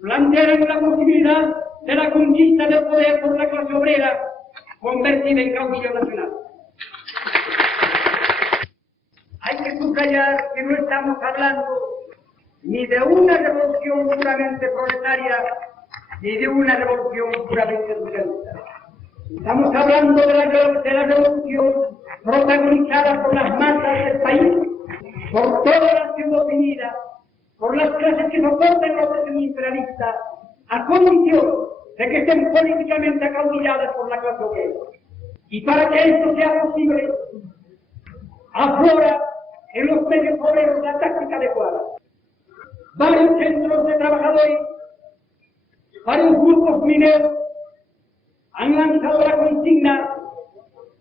plantearán la posibilidad de la conquista del poder por la clase obrera convertida en caudillo nacional. Hay que subrayar que no estamos hablando ni de una revolución puramente proletaria ni de una revolución puramente socialista. Estamos hablando de la revolución protagonizada por las masas del país, por toda la nación oprimida, por las clases que soportan la opresión imperialista, a condición de que estén políticamente acaudilladas por la clase obrera. Y para que esto sea posible, aflora en los medios obreros la táctica adecuada. Varios centros de trabajadores, varios grupos mineros han lanzado la consigna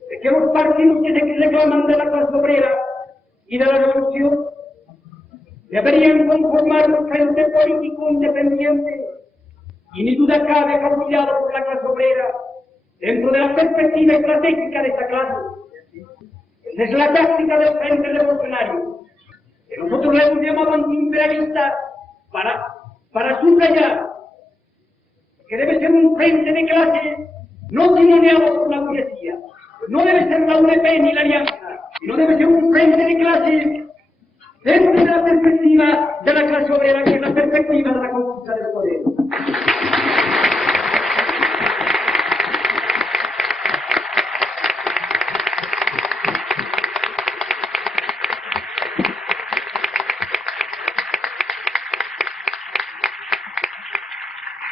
de que los partidos que se reclaman de la clase obrera y de la revolución deberían conformar un frente político independiente y ni duda cabe caudillado por la clase obrera dentro de la perspectiva estratégica de esta clase. Esa es la táctica del frente revolucionario, que nosotros le hemos llamado antiimperialista para subrayar que debe ser un frente de clase no timoneado por la burguesía, no debe ser la UDP ni la Alianza, sino debe ser un frente de clase dentro de la perspectiva de la clase obrera, que es la perspectiva de la conquista del poder.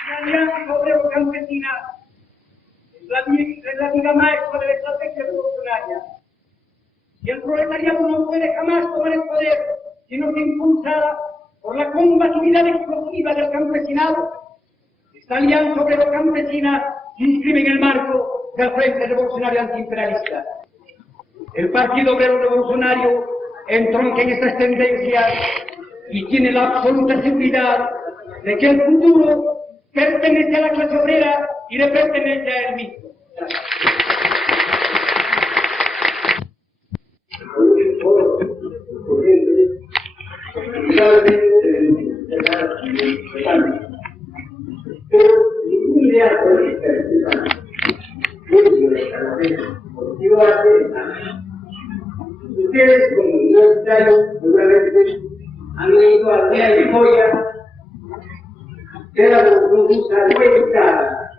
La Alianza Obrero-Campesina es la viga maestra de la estrategia revolucionaria. Y el proletariado no puede jamás tomar el poder sino que impulsada por la combatividad explosiva del campesinado. Esta alianza obrero-campesina se inscribe en el marco del Frente Revolucionario Antiimperialista. El Partido Obrero Revolucionario entronca en estas tendencias y tiene la absoluta seguridad de que el futuro pertenece a la clase obrera y le pertenece a él mismo. Gracias. Pero ningún ideal política ustedes como universitarios seguramente han leído a Lea de Joya que la Revolución Rusa fue evitada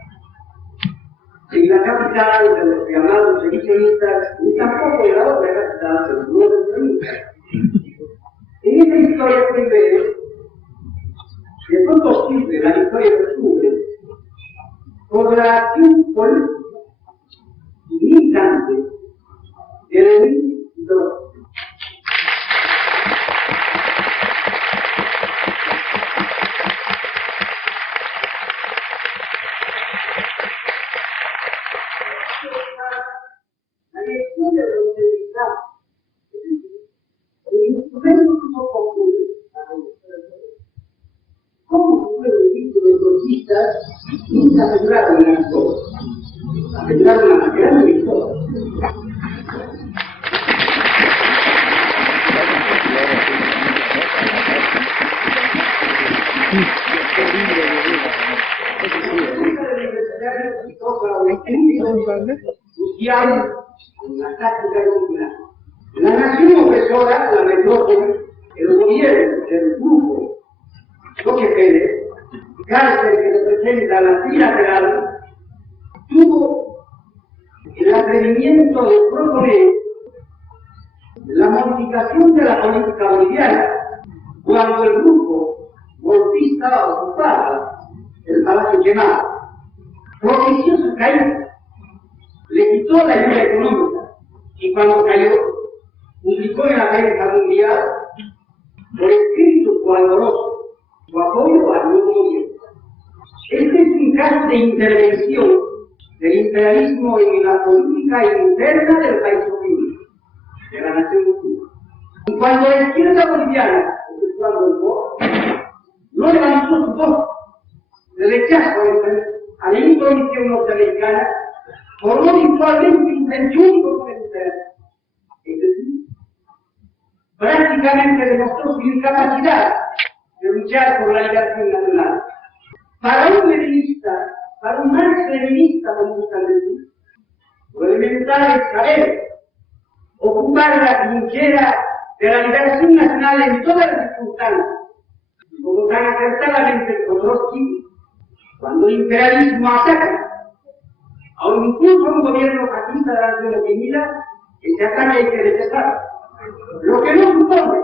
en la capital de los llamados revisionistas, ni tampoco en la otra capital de los nuevos revisionistas. En esta historia primero, que fue posible la victoria de octubre por la acción política y militante de Lenin y Trotsky. La elección de la universidad, el instrumento que no concluye la universidad. ¿Cómo fue el grito de los golpistas y se aseguraron una victoria? Aseguraron una gran victoria. La nación opresora, la metrópoli, el gobierno, el grupo, lo que quede, cárcel que representa la trilateral, tuvo el atrevimiento de proponer la modificación de la política boliviana cuando el grupo golpista ocupaba el Palacio Quemado. Propició su caída, le quitó la ayuda económica y cuando cayó, publicó en la prensa mundial por escrito cuadroso su apoyo al nuevo gobierno. Este es un caso de intervención del imperialismo en la política interna del país oprimido, de la nación oprimida. Y cuando la izquierda boliviana, no levantó su voz de rechazo a la intromisión norteamericana, formó virtualmente un 21%. Es decir, prácticamente demostró su incapacidad de luchar por la liberación nacional. Para un leninista, para un marx-leninista, como gustan decir, lo elemental es saber ocupar la trinchera de la liberación nacional en todas las circunstancias, como tan acertadamente Trotsky, cuando el imperialismo ataca incluso a un gobierno fascista de la nación oprimida, ese ataque hay que rechazar. Lo que no supone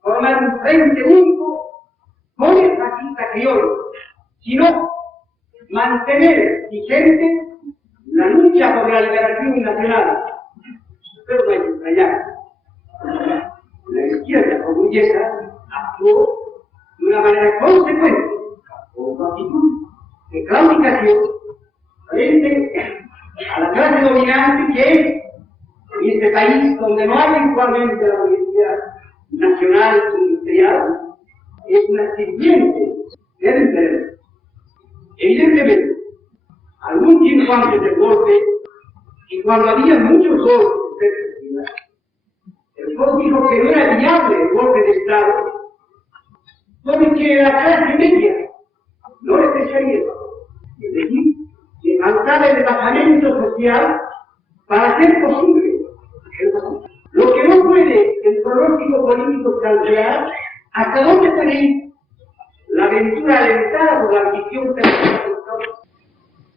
formar un frente único con el fascista criollo, sino mantener vigente la lucha por la liberación nacional. Pero no hay que extrañar. La izquierda burguesa actuó de una manera consecuente, con su actitud de claudicación frente a la clase dominante que es en este país donde no hay actualmente la policía nacional industrial, es una sirviente del interés. Evidentemente, algún tiempo antes del golpe, y cuando había muchos golpes de perspectiva, el POS dijo que no era viable el golpe de Estado, porque la clase media no le desearía, es decir, que faltaba el basamento social para hacer posible lo que no puede el pronóstico político plantear hasta dónde puede ir la aventura alentada por la ambición personal.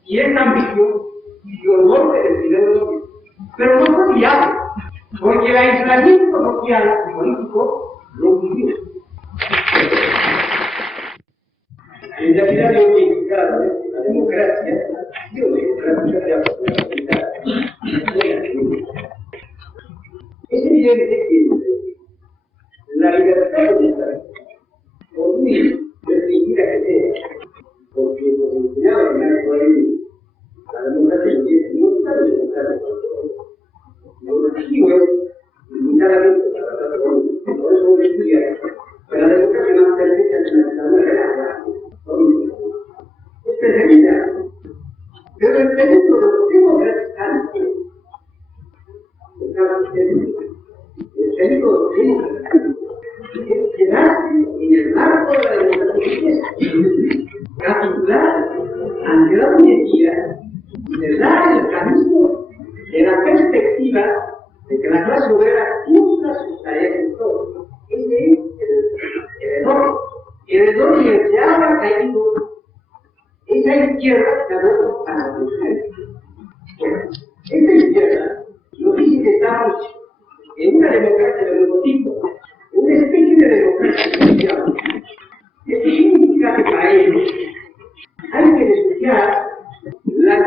Y esa ambición dio el golpe del primer gobierno. Pero no fue viable, porque el aislamiento social y político lo vivió. En realidad yo voy a indicar la democracia, yo democracia de la posibilidad. Es evidente que la libertad de esta, por muy restringida que sea, porque por enseñaba en la actualidad, la democracia no está de democracia. Lo objetivo es limitar a la por eso decía que la democracia más perfecta es la democracia. Esta es evidente. Pero el peligro de los democratizantes, el peligro de los democratizantes, es quedarse en el marco de la democracia, capitular ante la muñequía y de dar el camino de la perspectiva de que la clase obrera nunca se estaría en todo. Ese es el error. El error que se ha caído esa izquierda se ha vuelto a la revolución. Bueno, esta izquierda nos dice que estamos en una democracia de nuevo tipo, una especie de democracia social. Esto significa que para ellos hay que denunciar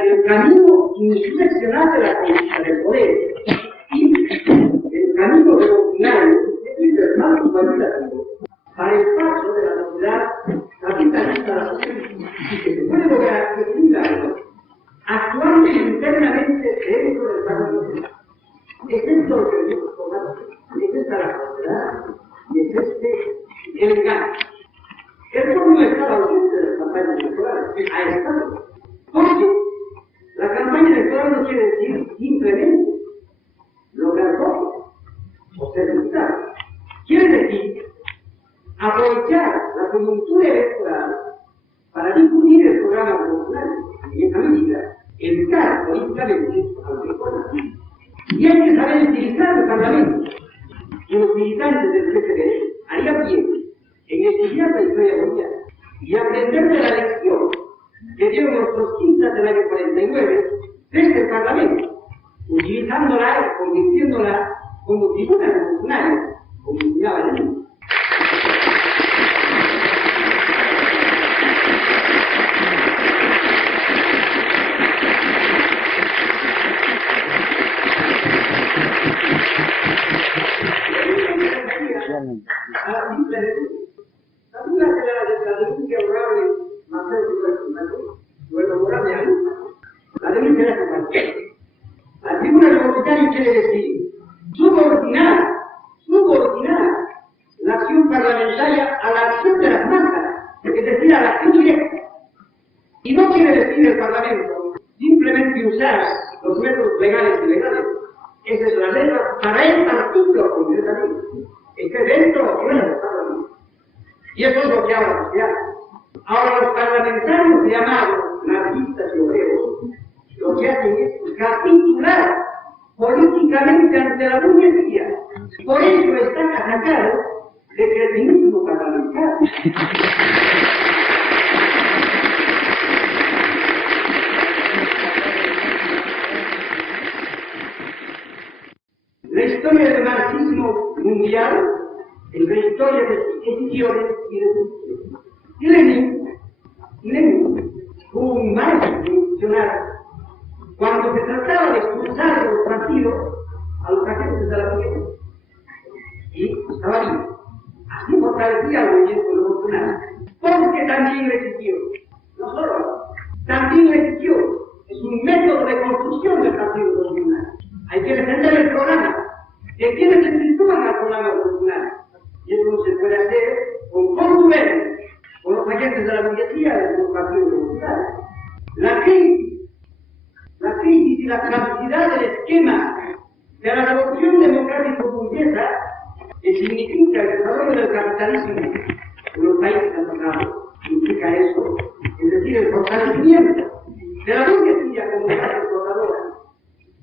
el camino insurreccional de la conquista del poder y el camino revolucionario es el más cualitativo para el paso de la sociedad capitalista a la socialista y que se puede lograr equilibrarlo actuando internamente dentro del Parlamento. Es esto lo que digo, es esta la sociedad y es el gano. Esto no estaba ausente de las campañas electorales, ha estado. Porque la campaña electoral no quiere decir simplemente lograr votos o ser diputado. Quiere decir aprovechar la coyuntura electoral para difundir el programa revolucionario y en esa medida educar políticamente a los electores. Y hay que saber utilizar el Parlamento. Y los militantes del PCD harían bien en estudiar la historia mundial y aprender de la lección que dieron los trotskistas del año 49 desde el Parlamento, utilizándola y convirtiéndola como tribuna revolucionaria, como enseñaba Lenin. La denuncia honorable la denuncia era compartida. La tribuna revolucionaria quiere decir subordinar la acción parlamentaria a la acción de las masas, es decir, a la acción directa. Y no quiere decir el Parlamento simplemente usar los métodos legales y ilegales. Esa es la ley para el artículo concretamente. Esté dentro o fuera del Parlamento. Y eso es lo que ahora la sociedad. Ahora los parlamentarios llamados anarquistas y obreros lo que hacen es capitular políticamente ante la burguesía. Por eso están atacados de cretinismo parlamentario. La historia del marxismo mundial es la historia de decisiones y de decisiones. Y Lenin fue un maestro revolucionario. Cuando se trataba de expulsar de los partidos a los agentes de la burguesía, y estaba bien. Así fortalecía el movimiento revolucionario. Porque también resistió. No solo, también resistió. Es un método de construcción del partido revolucionario. Hay que defender el programa de quienes se sitúan al programa revolucionario. Y eso no se puede hacer con contubernia con los agentes de la burguesía de los partidos revolucionarios. La crisis y la caducidad del esquema de la revolución democrática burguesa que significa el desarrollo del capitalismo en los países atrasados. Significa eso, es decir, el fortalecimiento de la burguesía como clase explotadora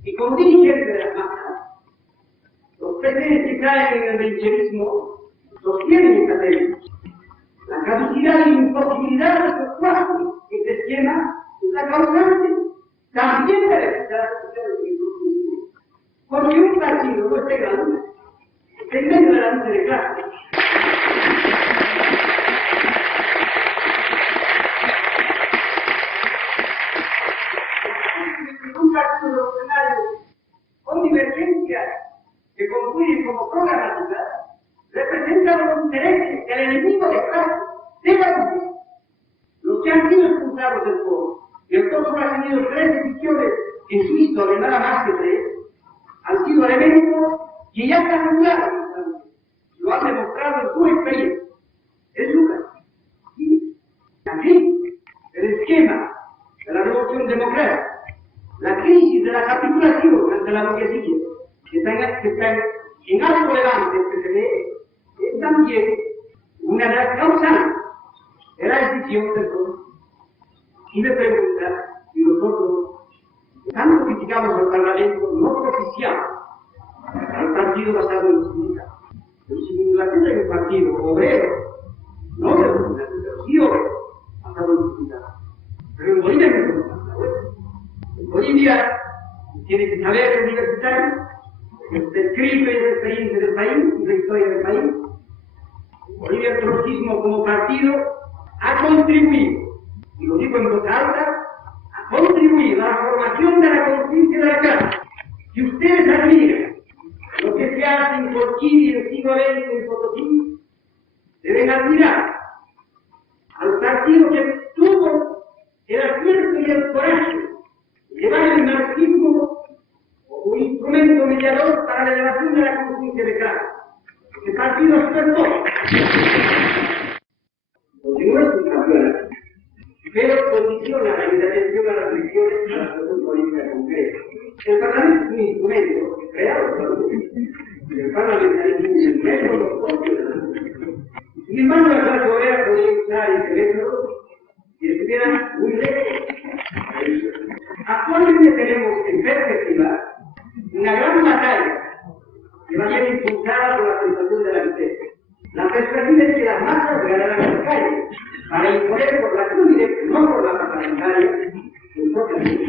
y como dirigente de las masas. Los presidentes que caen en el menchevismo sostienen esta tesis. La caducidad y imposibilidad de estos cuatro, este esquema, es la causante también de la necesidad social del mundo. Porque un partido no está en la lucha, está en medio de la lucha de clases. Un partido revolucionario con divergencias que concluyen como programáticas representa los intereses del enemigo de clase de la burguesía. Los que han sido expulsados del foro, y el solo ha tenido 3 decisiones en su historia, nada más que 3, han sido elementos que ya están anulados. Lo han demostrado en su experiencia. Es Lucas. Y aquí, el esquema de la revolución democrática, la crisis de la capitulación ante la burguesía, que están en algo levante que se ve, es también una de las causas de la decisión del pueblo. Y me pregunta si nosotros, tanto criticamos al Parlamento, no propiciamos al partido basado en sindicatos. Pero si en Inglaterra hay un partido obrero, no revolucionario, pero sí obrero, basado en sindicatos. Pero tiene que saber universitario, está escrito en la experiencia del país, en la historia del país. Bolivia el trotskismo como partido ha contribuido, y lo digo en voz alta, ha contribuido a la formación de la conciencia de la clase. Si ustedes admiran lo que se hace en Colquiri y en siglo XX en Potosí, deben admirar al partido que tuvo el acierto y el coraje de llevar el marxismo como un instrumento mediador para la elevación de la conciencia de clase. El partido experto continúa su campeonato, pero condiciona la intervención a las elecciones a la situación política concreta. El Parlamento es un instrumento creado por la Constitución. El parlamentarismo es el método propio de la Constitución. Sin embargo, la clase obrera podría usar ese método y estuviera muy lejos. Actualmente tenemos en perspectiva una gran batalla que va a ser impulsada por la sensación de la riqueza. La perspectiva es que las masas ganarán en la calle para imponer por la acción directa, no por la parlamentaria, sus propias leyes.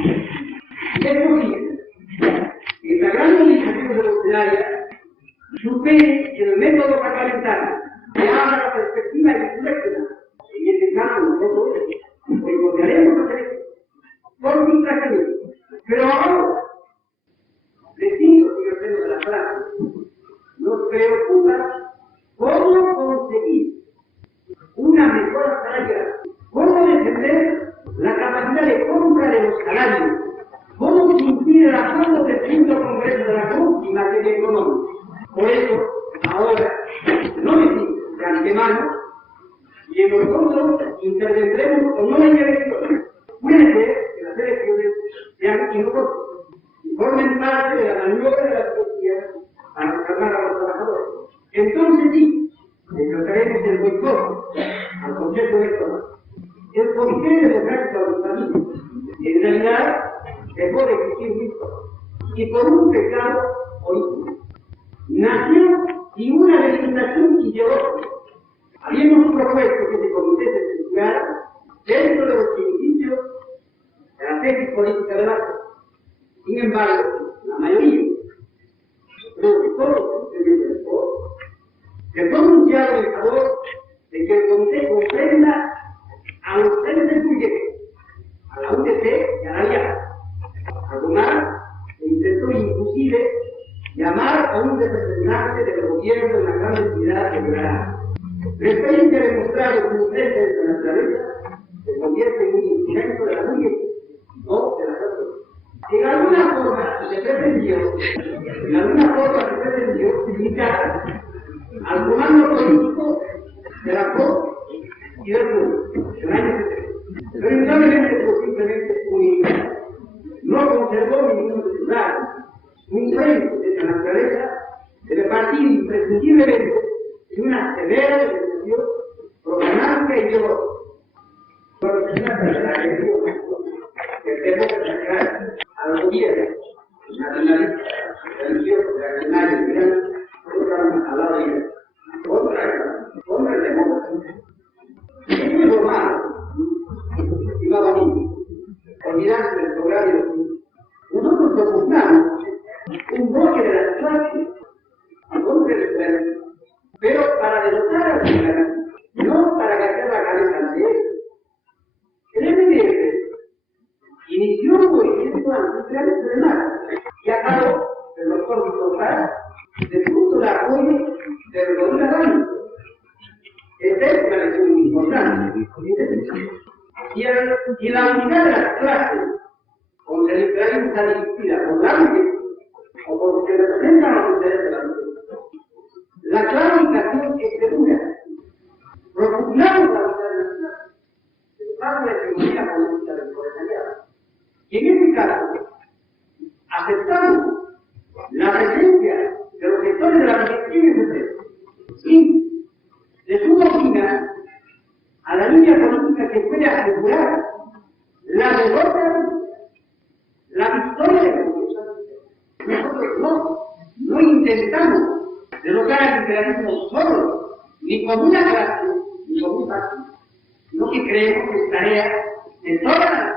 Y es posible que la gran movilización revolucionaria supere el método parlamentario, que abra la perspectiva intelectual. En este caso, nosotros boicotearemos las elecciones por distracción. Pero ahora, decimos que yo tengo de la clase, nos preocupa cómo conseguir una mejora salarial, cómo defender la capacidad de compra de los salarios, cómo cumplir el acuerdo del quinto Congreso de la Cruz en materia económica. Por eso, ahora, no decimos de antemano, y nosotros intervendremos o no en elecciones. Puede ser que las elecciones sean inocentes y formen parte de la maniobra de la sociedad para calmar a los trabajadores. Entonces sí, decretaremos el boicot al Consejo Electoral. El Comité Democrático de los Países, en realidad, dejó de existir mucho, y por un pecado político. Nació sin una delimitación ideológica. Habíamos propuesto que ese comité se estructurara dentro de los principios de la tesis política de la. Sin embargo, la mayoría, creo que todos se pronunciaron en favor de que el comité comprenda a los frentes burgueses, a la UDP y a la IAA. Algo más, se intentó inclusive llamar a un representante del gobierno de la gran entidad federal. La experiencia ha demostrado que un frente de la naturaleza se convierte en un instrumento de la burguesía, no de la clase. En alguna forma se pretendió limitar al comando político de la COP y del mundo, en el año 70. Pero indudablemente fue simplemente un intento. No conservó ningún resultado. Un frente de la naturaleza debe partir imprescindiblemente de una severa definición programática y ideológica. Por se trata de la agresión que tenemos que sacar al gobierno nacionalista, religioso, reaccionario, migrante, nosotros al lado de ellos, contra el demócrata. Eso es lo malo, estimado amigo, olvidarse del programa de los. Nosotros propugnamos un bloque de las clases contra el plan, pero para derrotar al plan, no para gastar la cabeza ante él. El MDF inició un movimiento anticlerical y acabó el doctor Víctor Jara del punto de apoyo del gobierno adámico. Esta es una lección muy importante. Y la unidad de las clases, con el liberalismo está dirigida por la mujer o por los que representan los intereses de la mujer. La clarificación es segura. Propugnamos la unidad de las clases, para la economía política del proletariado. Y en este caso, aceptamos la presencia de los sectores de la burguesía y de su opinión a la línea política que puede asegurar la derrota, la victoria de la burguesía. Nosotros no intentamos derrotar al liberalismo solo, ni con una clase, ni con un partido, sino que creemos que es tarea de todas las